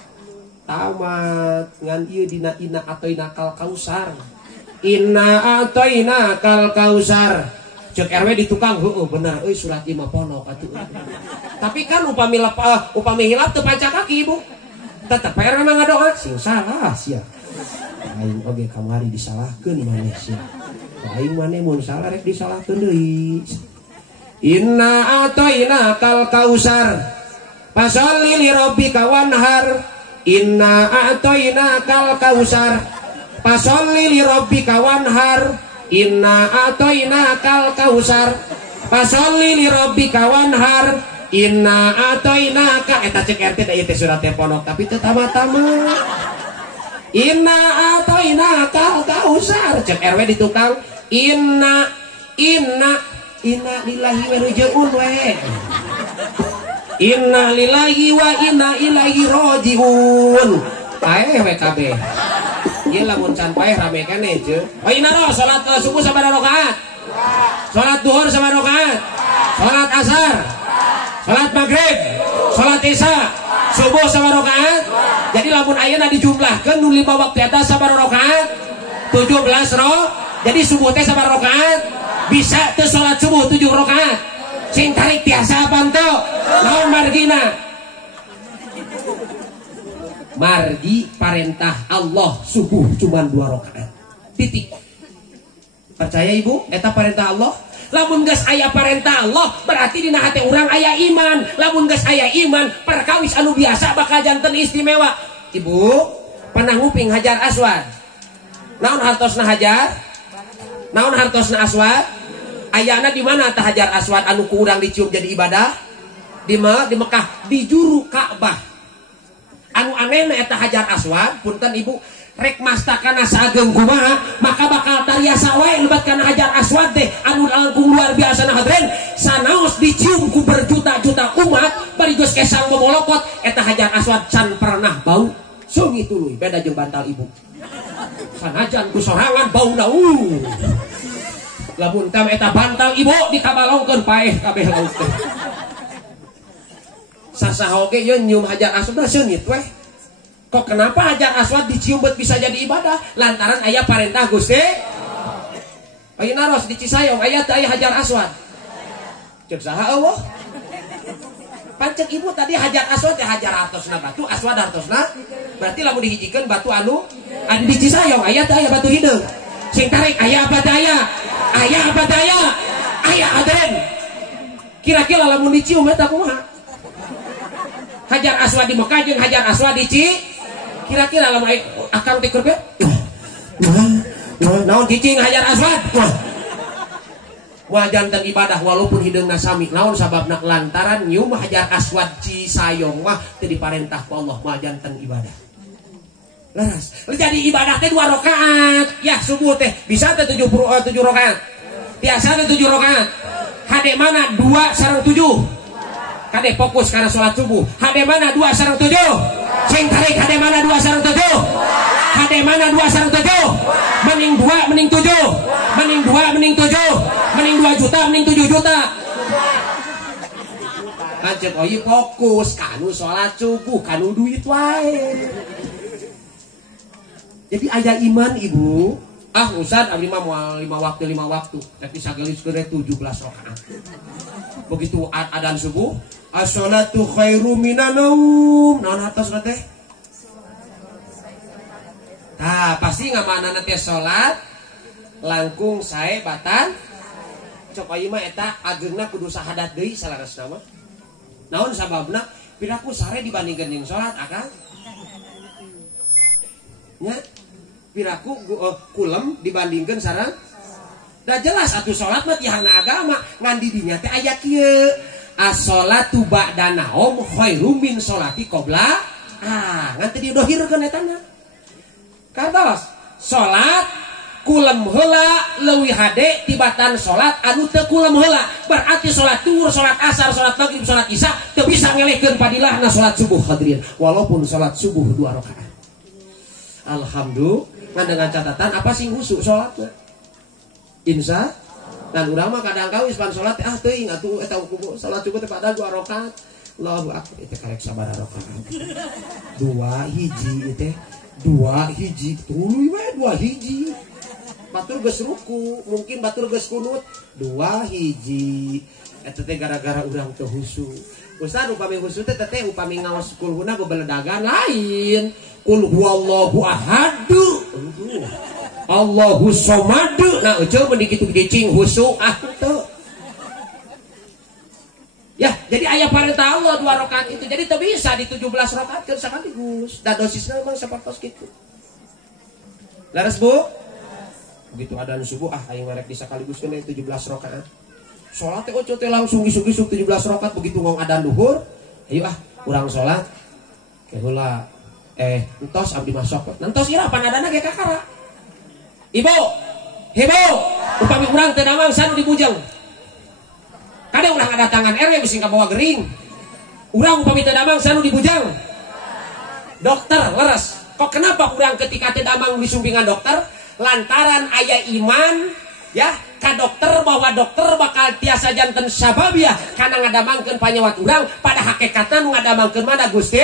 tamat ngan ieu dina inna atoina kal kausar cek RW di tukang bener surat imam pondok atuh. Tapi kan upami hilap teu panca kaki ibu. Tetep RW mah ngadoa sing salah sia. Aing oge kamari disalahkeun maneh sia. Aing maneh mun salah rek disalahkeun deui. Inna atoina kal kausar. Fasholli li rabbika wanhar. Inna atoina kal kausar. Fasholli li rabbika wanhar. Inna atoina kal kausar. Fasholli li rabbika wanhar. Inna atoinaka eta cek RT da ieu teh surat teh pondok tapi teu tamat-tamat. Inna atoinaka kausar cek RW di tukang inna lillahi wa rajiun we. Inna lillahi wa inna ilaihi rajiun. Ae we kabeh. Ieu lamun can paeh rame keneh ceuk. Ayeuna salat subuh sabaraha rakaat? Salat duhur sabaraha rakaat? Salat asar? Salat maghrib? Salat isya? Subuh sabaraha rakaat? Jadi lamun ayeuna dijumlahkeun nu 5 waktu eta sabaraha rakaat? 17 Jadi subuh teh sabaraha rakaat? Bisa teu salat subuh 7 rakaat? Sing tarik tiasa apa ento? Naon margina? Margi perintah Allah subuh cuma 2 rakaat. Titik. Percaya ibu? Eta perintah Allah. Lamun geus aya perintah Allah berarti dina hati urang aya iman. Lamun geus aya iman perkawis anu biasa bakal janten istimewa. Ibu pernah nguping Hajar Aswad? Naon hartosna Hajar? Naon hartosna Aswad? Ayana di mana tah Hajar Aswad anu ku urang dicium jadi ibadah? Di Mekah, di juru Ka'bah. Anu anehna eta Hajar Aswad, punten ibu, rek mastakana sageung kumaha, maka bakal tariasa wae lebat kana Hajar Aswad teh anu langkung luar biasa na hadren, sanaos dicium ku berjuta-juta umat, bari geus kesang momolokot, eta Hajar Aswad can pernah bau. Sungi tuluy beda jeung bantal ibu. Sanajan ku sorangan bauna lamun tam eta bantal ibu dikabalongkeun paeh kabeh laut teh. Sasaha oge ye nyium Hajar Aswad seunit weh. Kok kenapa Hajar Aswad dicium bet bisa jadi ibadah? Lantaran aya parentah Gusti. Ayeuna ros di Cisayong aya teu aya Hajar Aswad. Ceuk saha eueuh? Pancek ibu tadi Hajar Aswad teh Hajar hartosna batu, Aswad hartosna. Berarti lamun dihijikeun batu anu di Cisayong aya teu aya batu hideung. Sing tarik aya apa daya? Aya apa daya? Aya adren. Kira-kira lamun dicium eta kumaha? Hajar Aswad di Mekah jeung Hajar Aswad di kira-kira lamun akang teh keur naon cicing Hajar Aswad wah janten ibadah walaupun hideungna sami. Naon sababna? Lantaran nyium Hajar Aswad Cisayong mah teu diparentah ku Allah mah janten ibadah. Laras jadi ibadah teh 2 rakaat ya subuh teh bisa teh 7 rakaat biasa teh 7 rakaat hade mana 2 sareng 7 kade fokus karena sholat subuh. Hade mana 2 sareng 7? Sing tarik hade mana 2 sareng 7? Hade mana 2 sareng 7? Mending 2 mending 7. Mending 2 mending 7. Mending 2 juta mending 7 juta. Lanjut oi fokus kanu sholat subuh kanu duit wae. Jadi aya iman ibu. Ah Ustaz abdi mah moal 5 waktu tapi sagelis keur 17 rakaat. Begitu adzan subuh, as-sholatu khairu minan naum. Naon hartosna teh? Tah, pasti ngamanana teh salat langkung sae batan. Cok ieu mah eta ageungna kudu sahadat deui salaresna mah. Naon sababna? Piraku sare dibandingkeun jeung salat, akang? Nya, piraku kulem dibandingkeun sareng dah jelas atuh salat mah tihana agama ngan di dinya teh aya kieu as-sholatu ba'da naum khairum min sholati qabla ngan teu didohirkeun eta na kantos salat kulem heula leuwih hade tibatan salat anu teu kulem heula berarti salat duhur salat asar salat maghrib salat isya teu bisa ngelehkeun padilahna salat subuh hadirin walaupun salat subuh 2 rakaat. Alhamdulillah ngan dengan catatan apa sing husuk salatna insya dan urang mah kadang kawis pan salat teuing atuh eta hukum salat subuh teh padahal 2 rakaat. Allahu akbar teh karek sabaraha rakaat 2 hiji teh 2 hiji tuluy we 2 hiji batur geus ruku mungkin batur geus kunut 2 hiji eta teh gara-gara urang teu husuk. Ustaz upami husuk teh upami ngaos kulhuna bebeledagan lain kul huwallahu ahad Allahu somad. Nah eueuh mun dikitu dicing husuk teu. Ya, jadi aya perintah Allah 2 rakaat itu. Jadi teu bisa di 17 rakaat keur sakaligus. Da dosisna memang sapertos kitu. Laras Bu? Begitu adzan subuh aing ngarek di sakaliguskeun 17 rakaat. Salat teh oco teh langsung gisuk-gisuk 17 rakaat begitu ngong adzan duhur. Ayo urang salat. Heula entos abdi masuk. Entos ira pan adana ge kakara. Ibu, upami urang teu damang sanu di Bujang. Kadang urang ada tangan RW bisi kabawa gering. Urang upami teu damang sanu di Bujang. Dokter leres. Kok kenapa urang ketika teu damang disumpingan dokter? Lantaran aya iman ya ka dokter bahwa dokter bakal tiasa janten sababiah kana ngadamangkeun panyawat urang, pada hakikatna nu ngadamangkeun mana Gusti?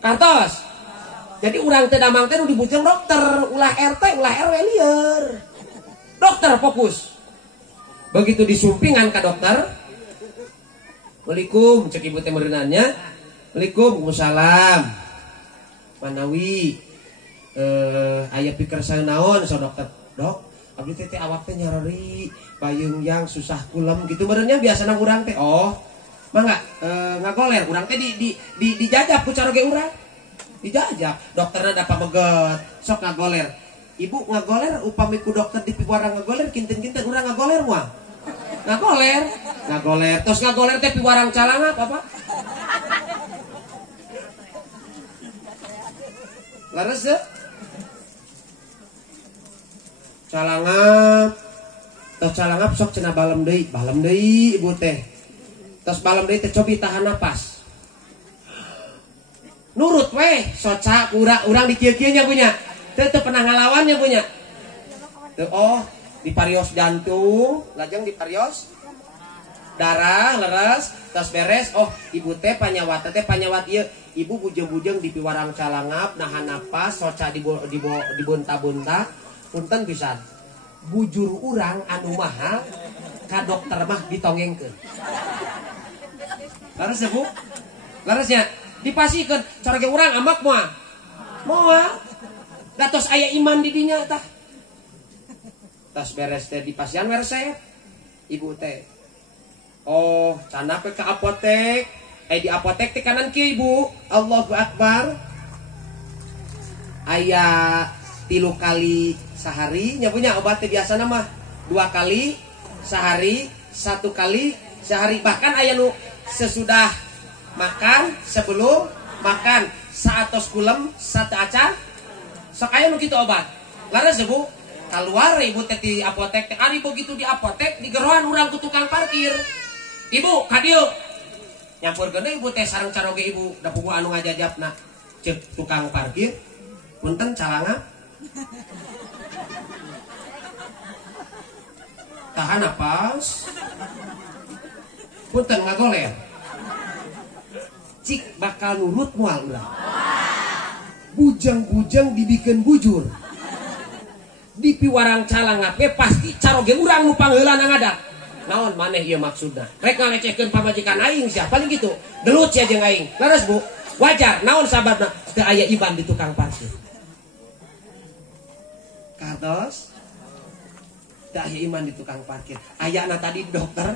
Kartos. Jadi urang teu damang teh nu dibujeung dokter, ulah RT, ulah RW lieur. Dokter fokus. Begitu disumpingan ka dokter, Waalaikum, cek ibu teh meureunannya. Waalaikumsalam. Manawi aya pikeun saeunaon so dokter? Dok, abdi teh awak teh nyarori, payung yang susah kulem gitu meureunnya biasana urang teh. Oh, mangga ngagoler urang teh dijajab ku caroge urang. Dijajab, dokterna da pameget, sok ngagoler. Ibu ngagoler upami ku dokter di piwarang ngagoler kinten-kinten urang ngagoler moal. Ngagoler, terus ngagoler teh piwarang calangap apa? Laras deh. Calangap, terus calangap sok cenah balem deui ibu teh. Terus balem deui teh cobi tahan napas. Nurut weh, soca urang di kieu-kieu nya punya. Teu pernah ngalawan nya punya. Oh, di parios jantung, lajeng di parios darah leres, tos beres. Oh, ibu teh panyawat ieu. Ibu bujeng-bujeng di piwarang calangap, nahan napas, soca dibunta-bunta. Punten pisan. Bujur urang anu mahal ka dokter mah ditongengkeun. Laras ya, Bu? Laras ya? Dipasikeun, cara ge urang amak moal. Moal. Da tos aya iman di dinya tah. Tas beres teh dipasian resep. Ibu teh. Oh, cana pe ka apotek. Di apotek teh kanan kieu Ibu. Allahu Akbar. Aya 3 kali sehari nya punya obat teh biasana mah 2 kali sehari, 1 kali sehari. Bahkan aya nu sesudah makan, sebelum makan, saatos kulem, satu acan. Sok aya nu kitu obat. Laras Bu. Keluar ibu teh di apotek teh, ari begitu di apotek digeroan urang ku tukang parkir. Ibu, ka dieu. Nyampurkeun deui ibu teh sareng caroge ibu, da pugu anu ngajajabna. Ceuk tukang parkir. Punten calangap. Tahan napas. Punten ngagoler. Cik bakal nurut moal urang. Bujang-bujang dibikeun bujur. Di piwarang calangap ge pasti caroge urang nu pangheula ngadak. Naon maneh ieu maksudna? Rek ngalecehkeun pamajikan aing sia, paling gitu. Delut sia jeung aing. Laras Bu, wajar. Naon sababna? Teu aya iban di tukang parkir. Kartos. Teu aya iman di tukang parkir. Ayana tadi dokter.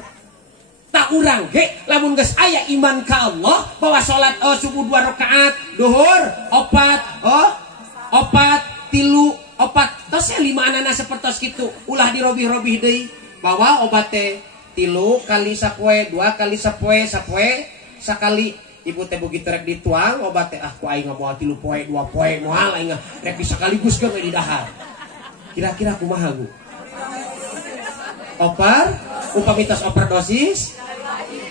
Tak urang ge lamun geus aya iman ka Allah bahwa salat subuh 2 rakaat, duhur 4, 3 tos 5 anana sapertos kitu ulah dirobih-robih deui bahwa obat teh 3 kali sapoe 2 kali sapoe sakali ibu teh begitu rek dituang obat teh ku aing moal 3 poe 2 poe moal aing rek sekaligus geus di dahar. Kira-kira kumaha Bu? Upami tos overdosis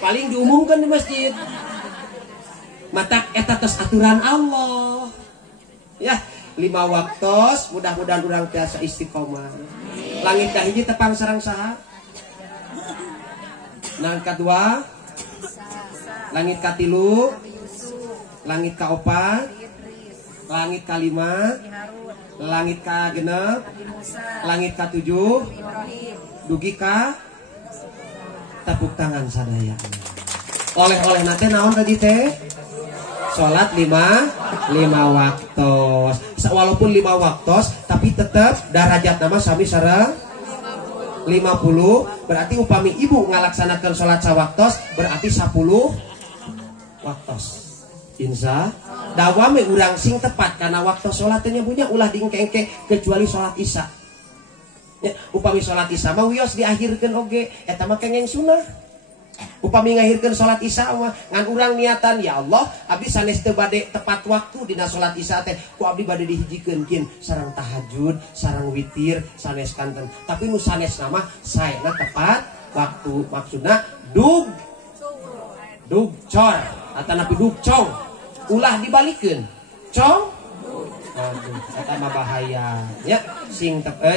paling diumumkan di masjid. Matak eta tos aturan Allah. Ya, 5 waktos mudah-mudahan urang tiasa istiqomah. Langit kahiji tepang sareng saha? Langit kadua, langit katilu, langit kaopat, langit kalima, langit kagenep, langit katujuh, dugi ka tepuk tangan sadaya. Oleh-oleh nate naon tadi teh? Salat 5 waktos. Walaupun 5 waktos tapi tetap darajat nama sami sareng 50. Berarti upami ibu ngalaksanakeun salat sawaktos berarti 10 waktos. Insya dawame urang sing tepat karena waktu salatnya punya ulah dingke-engke kecuali salat isya. Ya, upami salat isya mah wios diakhirkeun oge eta mah kengeng sunah. Upami ngahirkeun salat isya mah ngan urang niatan ya Allah abdi sanes teu bade tepat waktu dina salat isya teh ku abdi bade dihijikeun kin sareng tahajud sareng witir sanes kanten tapi nu sanes mah saena tepat waktu maksudna dug cor atanapi dug cong ulah dibalikeun cong Aduh, kata mah bahaya ya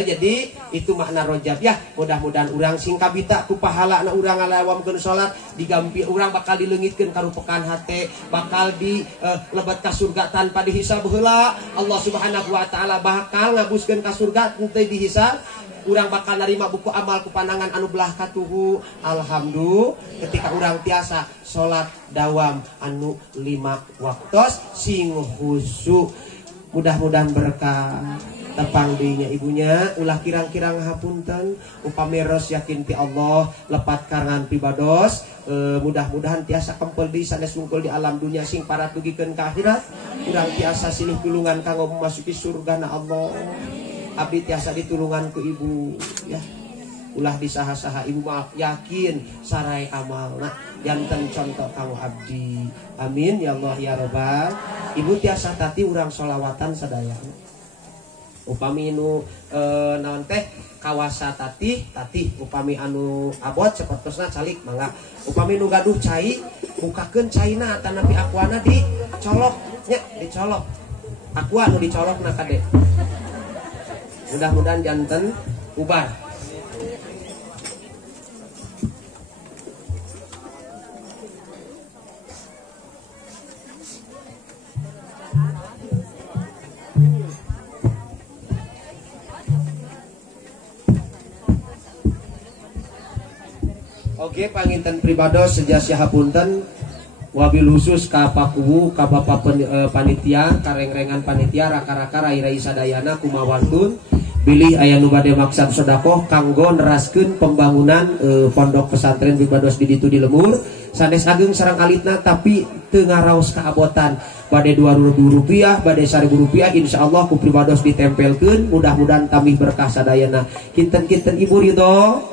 jadi itu makna rojab ya. Mudah-mudahan urang sing kabita ku pahala na urang ngalawamkeun salat digampi urang bakal dileungitkeun karupekan hate, bakal di lebet ka surga tanpa dihisab heula. Allah Subhanahu wa taala bakal ngabuskeun ka surga teu dihisab. Urang bakal narima buku amal ku pandangan anu belah katuhu. Alhamdulillah ketika urang tiasa salat dawam anu 5 waktos sing khusyuk. Mudah-mudahan berkah tepang dinya ibunya ulah kirang-kirang hapunten upami ros yakin ti Allah lepat karangan pibados. Mudah-mudahan tiasa kempel di sanes sungkul di alam dunia sing parat dugikeun ka akhirat. Urang tiasa silih tulungan kanggo memasuki surga na Allah. Abdi tiasa ditulungan ku ibu ya. Ulah disaha-saha ibu maaf yakin sarai amal nah janten contoh kamu abdi. Amin ya Allah ya Rabbal. Ibu tiasa tati urang solawatan sadaya upami nu naon teh kawasa tati upami anu abot sapertosna calik mangga upami nu gaduh cai bukakeun caina tanapi akuana dicolok nya dicolok aqua nu dicolokna kade. Mudah-mudahan janten ubar. Oke, panginten pribados sejasa hapunten wabil khusus ka pakuwu ka bapak panitia karengrengan panitia raka-raka rai-rai sadayana kumawantun bilih aya nu bade maksud sedekah kanggo neraskeun pembangunan pondok pesantren pribados di ditu di Lemur sanes ageng sareng alitna tapi teu ngaraos kaabotan bade 2.000 rupiah bade 1.000 rupiah insyaallah ku pribados ditempelkeun mudah-mudahan tamih berkah sadayana. Kinten-kinten ibu ridho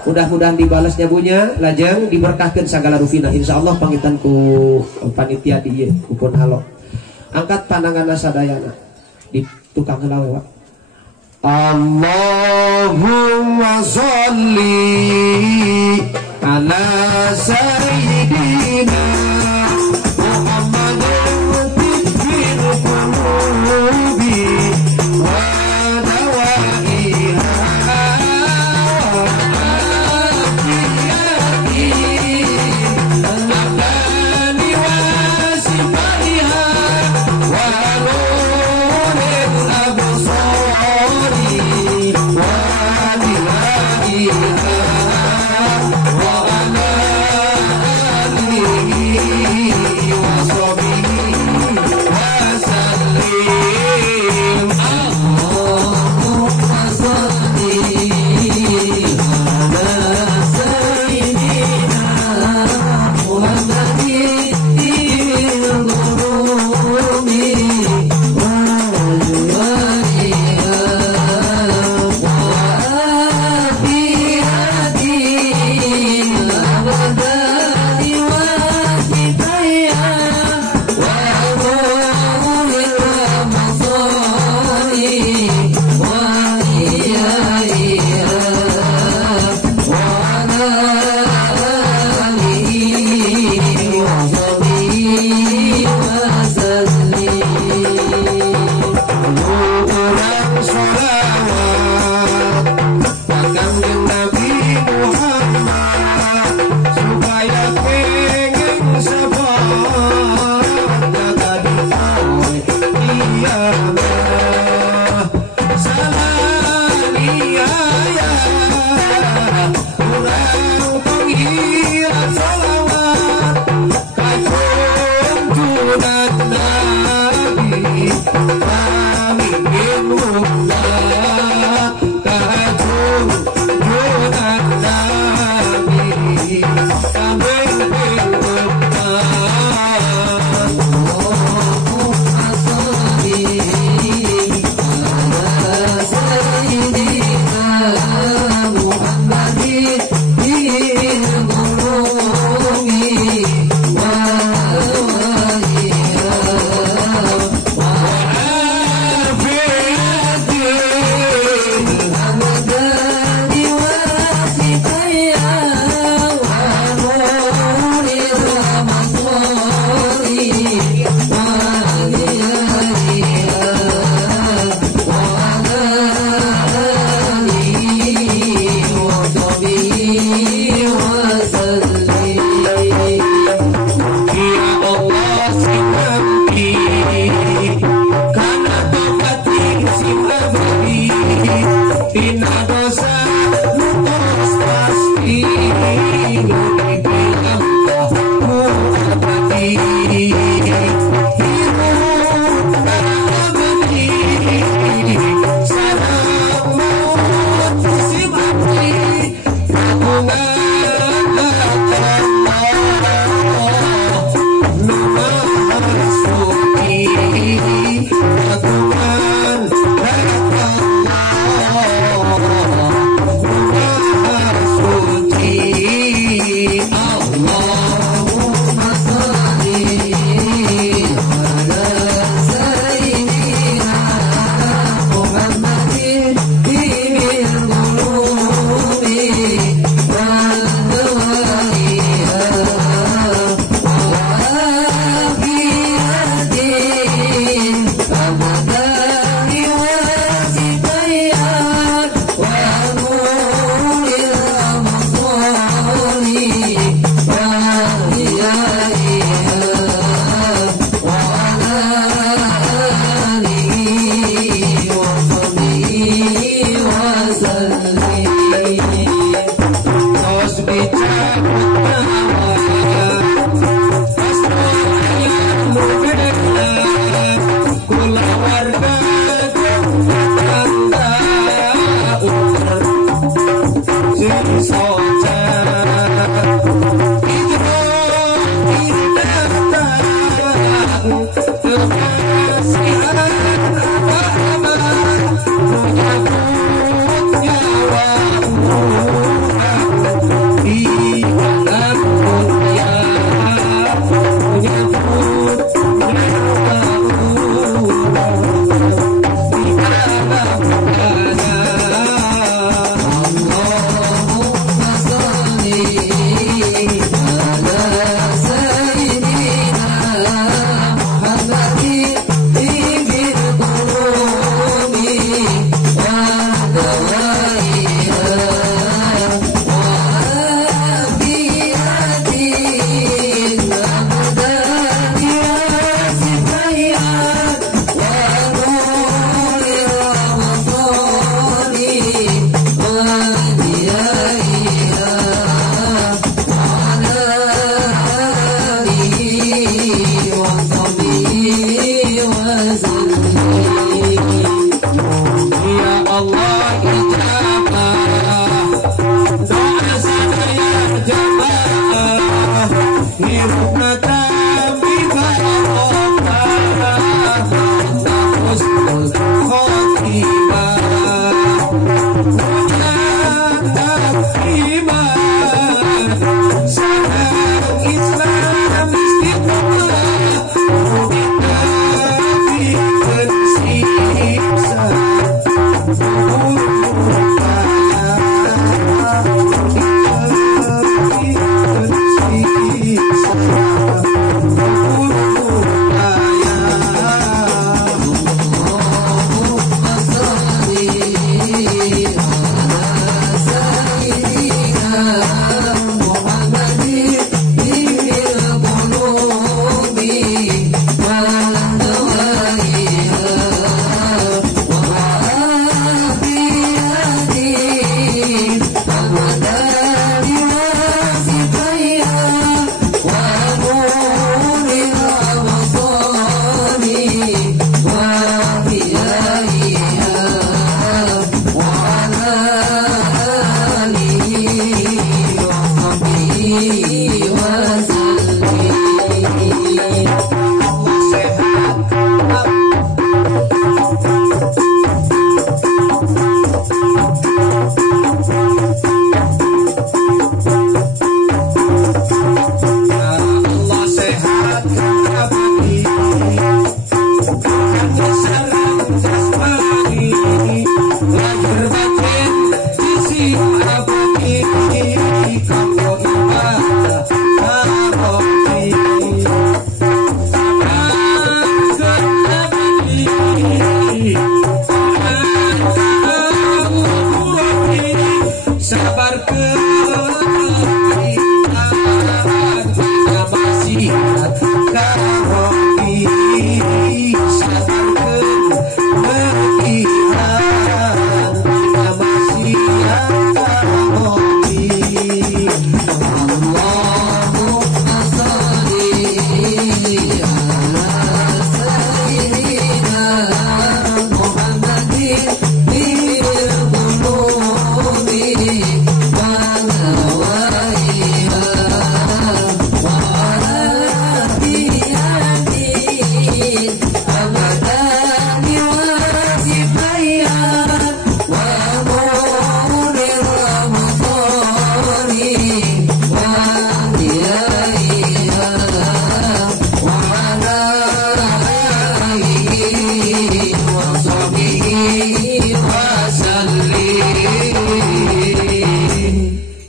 mudah-mudahan dibalasnya bunya lajeng diberkahkan segala rufina insyaallah pangitan ku panitia di ieu kupun halo angkat pandanganna sadayana di tukang helawe wa Allahumma sholli ala sayyidina Muhammadin fil qulubi wa dawaiha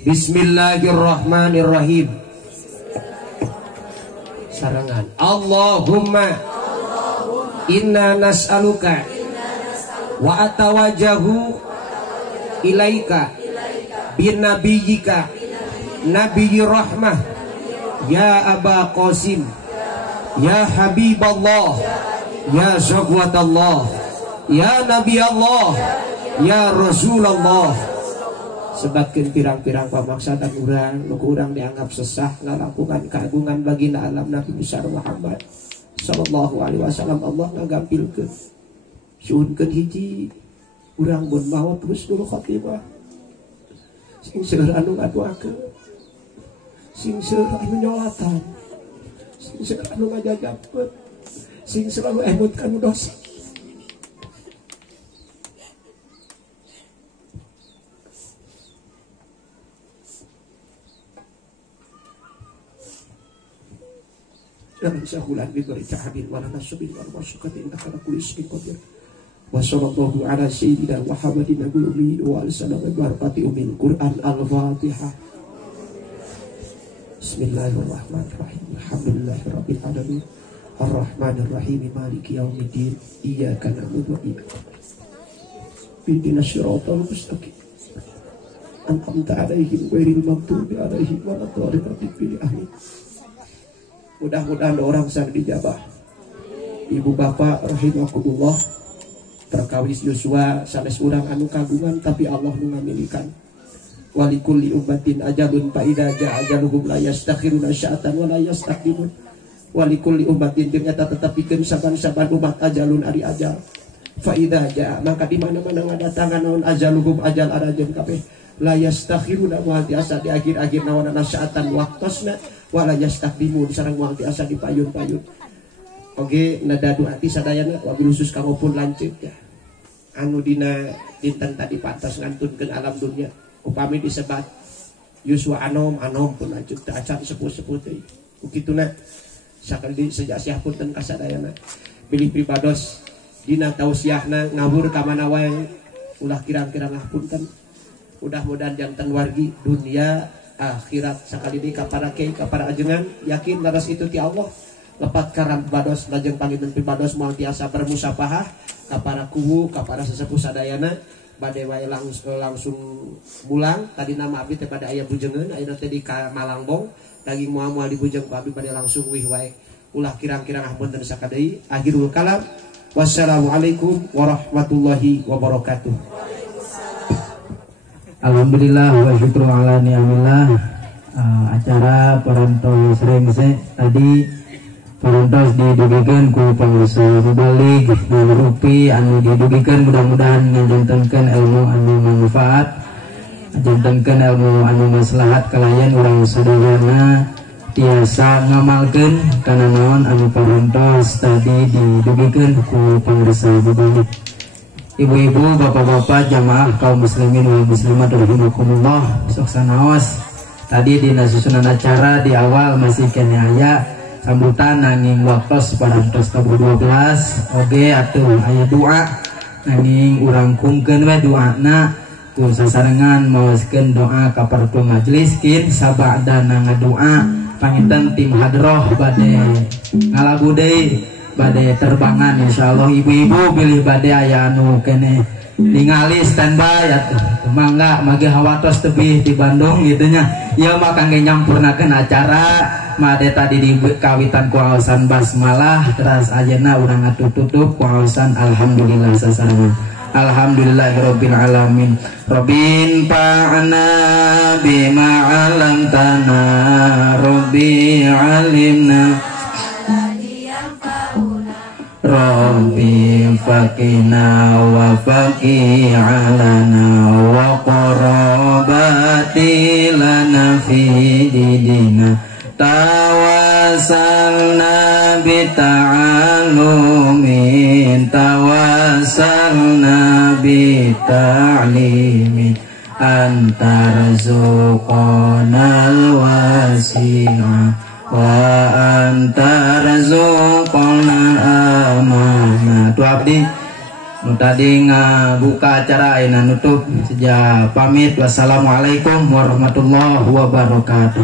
Bismillahirrahmanirrahim. Sarangan. Allahumma inna nas'aluka wa atawajahu ilaika bin nabiyyika nabiyyi rahmah ya Aba Qasim ya Habiballah ya Syahwatallah ya Nabi Allah ya Rasulullah. Sebatkeun pirang-pirang pamaksatan urang nu urang dianggap sesah ngalakukan keagungan baginda alam Nabi besar Muhammad sallallahu alaihi wasallam. Allah ngagampilkeun suunkeun hiji urang mun maot husnul khotimah sing seueur anu ngaduakeun, sing seueur anu nyolatan, sing seueur anu ngajajabkeun, sing selalu emut kanu dosa. Jangan sahulan bigori ta'abin wala nasubin wala masukatin nakala kulis qadir. Wa sallallahu ala sayyidina Muhammadin nabiyil ummi wa sallallahu barakati umil Quran al-Fatihah. Bismillahirrahmanirrahim. Alhamdulillahirabbil alamin. Arrahmanir rahim maliki yaumiddin. Iyyaka na'budu wa iyyaka nasta'in. Ihdinas siratal mustaqim. An'amta 'alaihim ghairil maghdubi 'alaihim waladdallin. Mudah-mudahan orang sang dijabah. Ibu bapak rahimakumullah, perkawis Yosua sanes urang anu kagungan tapi Allah nu ngamilikan. Walikulli ummatin ajalun fa idza jaa ajaluhum la yastakhiruna sa'atan wa la yastaqdimun. Walikulli ummatin jeung eta tetepikeun saban-saban umat ajalun ari ajal. Fa idza jaa maka di mana-mana ngadatangan naon ajaluhum ajal arajeun kabeh. La yastakhiruna wa tiasa di akhir-akhir naonana sa'atan waktosna wala yastaqdimun sareng moal tiasa dipayun-payun. Oge nadadu ati sadayana wabil khusus kangopun lanceuk ya. Anu dina dinten tadi pantas ngantunkeun alam dunia. Upami disebat Yuswa anom pun lanceuk teu acan sepuh-sepuh teh. Ukituna sakali sejak siah punten kasadayana. Bilih pribados dina tausiahna ngawur ka mana wae ulah kirang-kirang ngapunten. Mudah-mudahan jantan wargi dunia akhirat sakali di kapara kei kapara ajengan yakin laras itu ti Allah lepat karam bados lajeng panginten pibados moal tiasa bermusafahah kapara kuwu kapara sesepuh sadayana bade wae langsung mulang tadi nama abdi teh pada aya bujengeun ayeuna teh di Malangbong daging moal dibujeng ku abdi bade langsung wih wae ulah kirang-kirang hapunten sakadeui akhirul kalam wassalamualaikum warahmatullahi wabarakatuh. Alhamdulillah wa syukru ala ni'amillah. Acara parantos remse tadi parantos didugikeun ku pangrusa mubalik rupi anu didugikeun mudah-mudahan ngajantenkeun ilmu anu manfaat, ngajantenkeun ilmu anu maslahat kalayan urang sadayana tiasa ngamalkeun kana naon anu parantos tadi didugikeun ku pangrusa mubalik. Ibu-ibu, bapak-bapak, jamaah kaum muslimin wal muslimat rahimakumullah, sok sanaos. Tadi dina susunan acara di awal masih kene aya sambutan nanging waktos parantos tabuh 12. Oge atuh aya doa nanging urang kungkeun we doana kun sasarengan maoskeun doa ka partu majelis kin sabadana ngadoa panginten tim hadroh bade ngalagu deui bade terbangan insyaallah. Ibu-ibu pilih bade aya anu kene ningali standby atuh mangga mage hawatos tebih di Bandung gitu nya. Ieu mah kangge nyampurnakeun acara made tadi di kawitan ku aosan basmalah terus ayeuna urang atutup ku aosan alhamdulillah sasarangan. Alhamdulillahirabbil alamin. Rabbin fa'ana bima 'allamtana rabbi 'allimna Rabbi faqina wa faqi alana wa qarabati lana fi didina tawassalna bi ta'alumin tawassalna bi ta'limin antarzuqanal wasi'ah wa antarzuqana amanah. Tu abdi nu tadi ngabuka acara ayeuna nutup sejak pamit. Wassalamualaikum warahmatullahi wabarakatuh.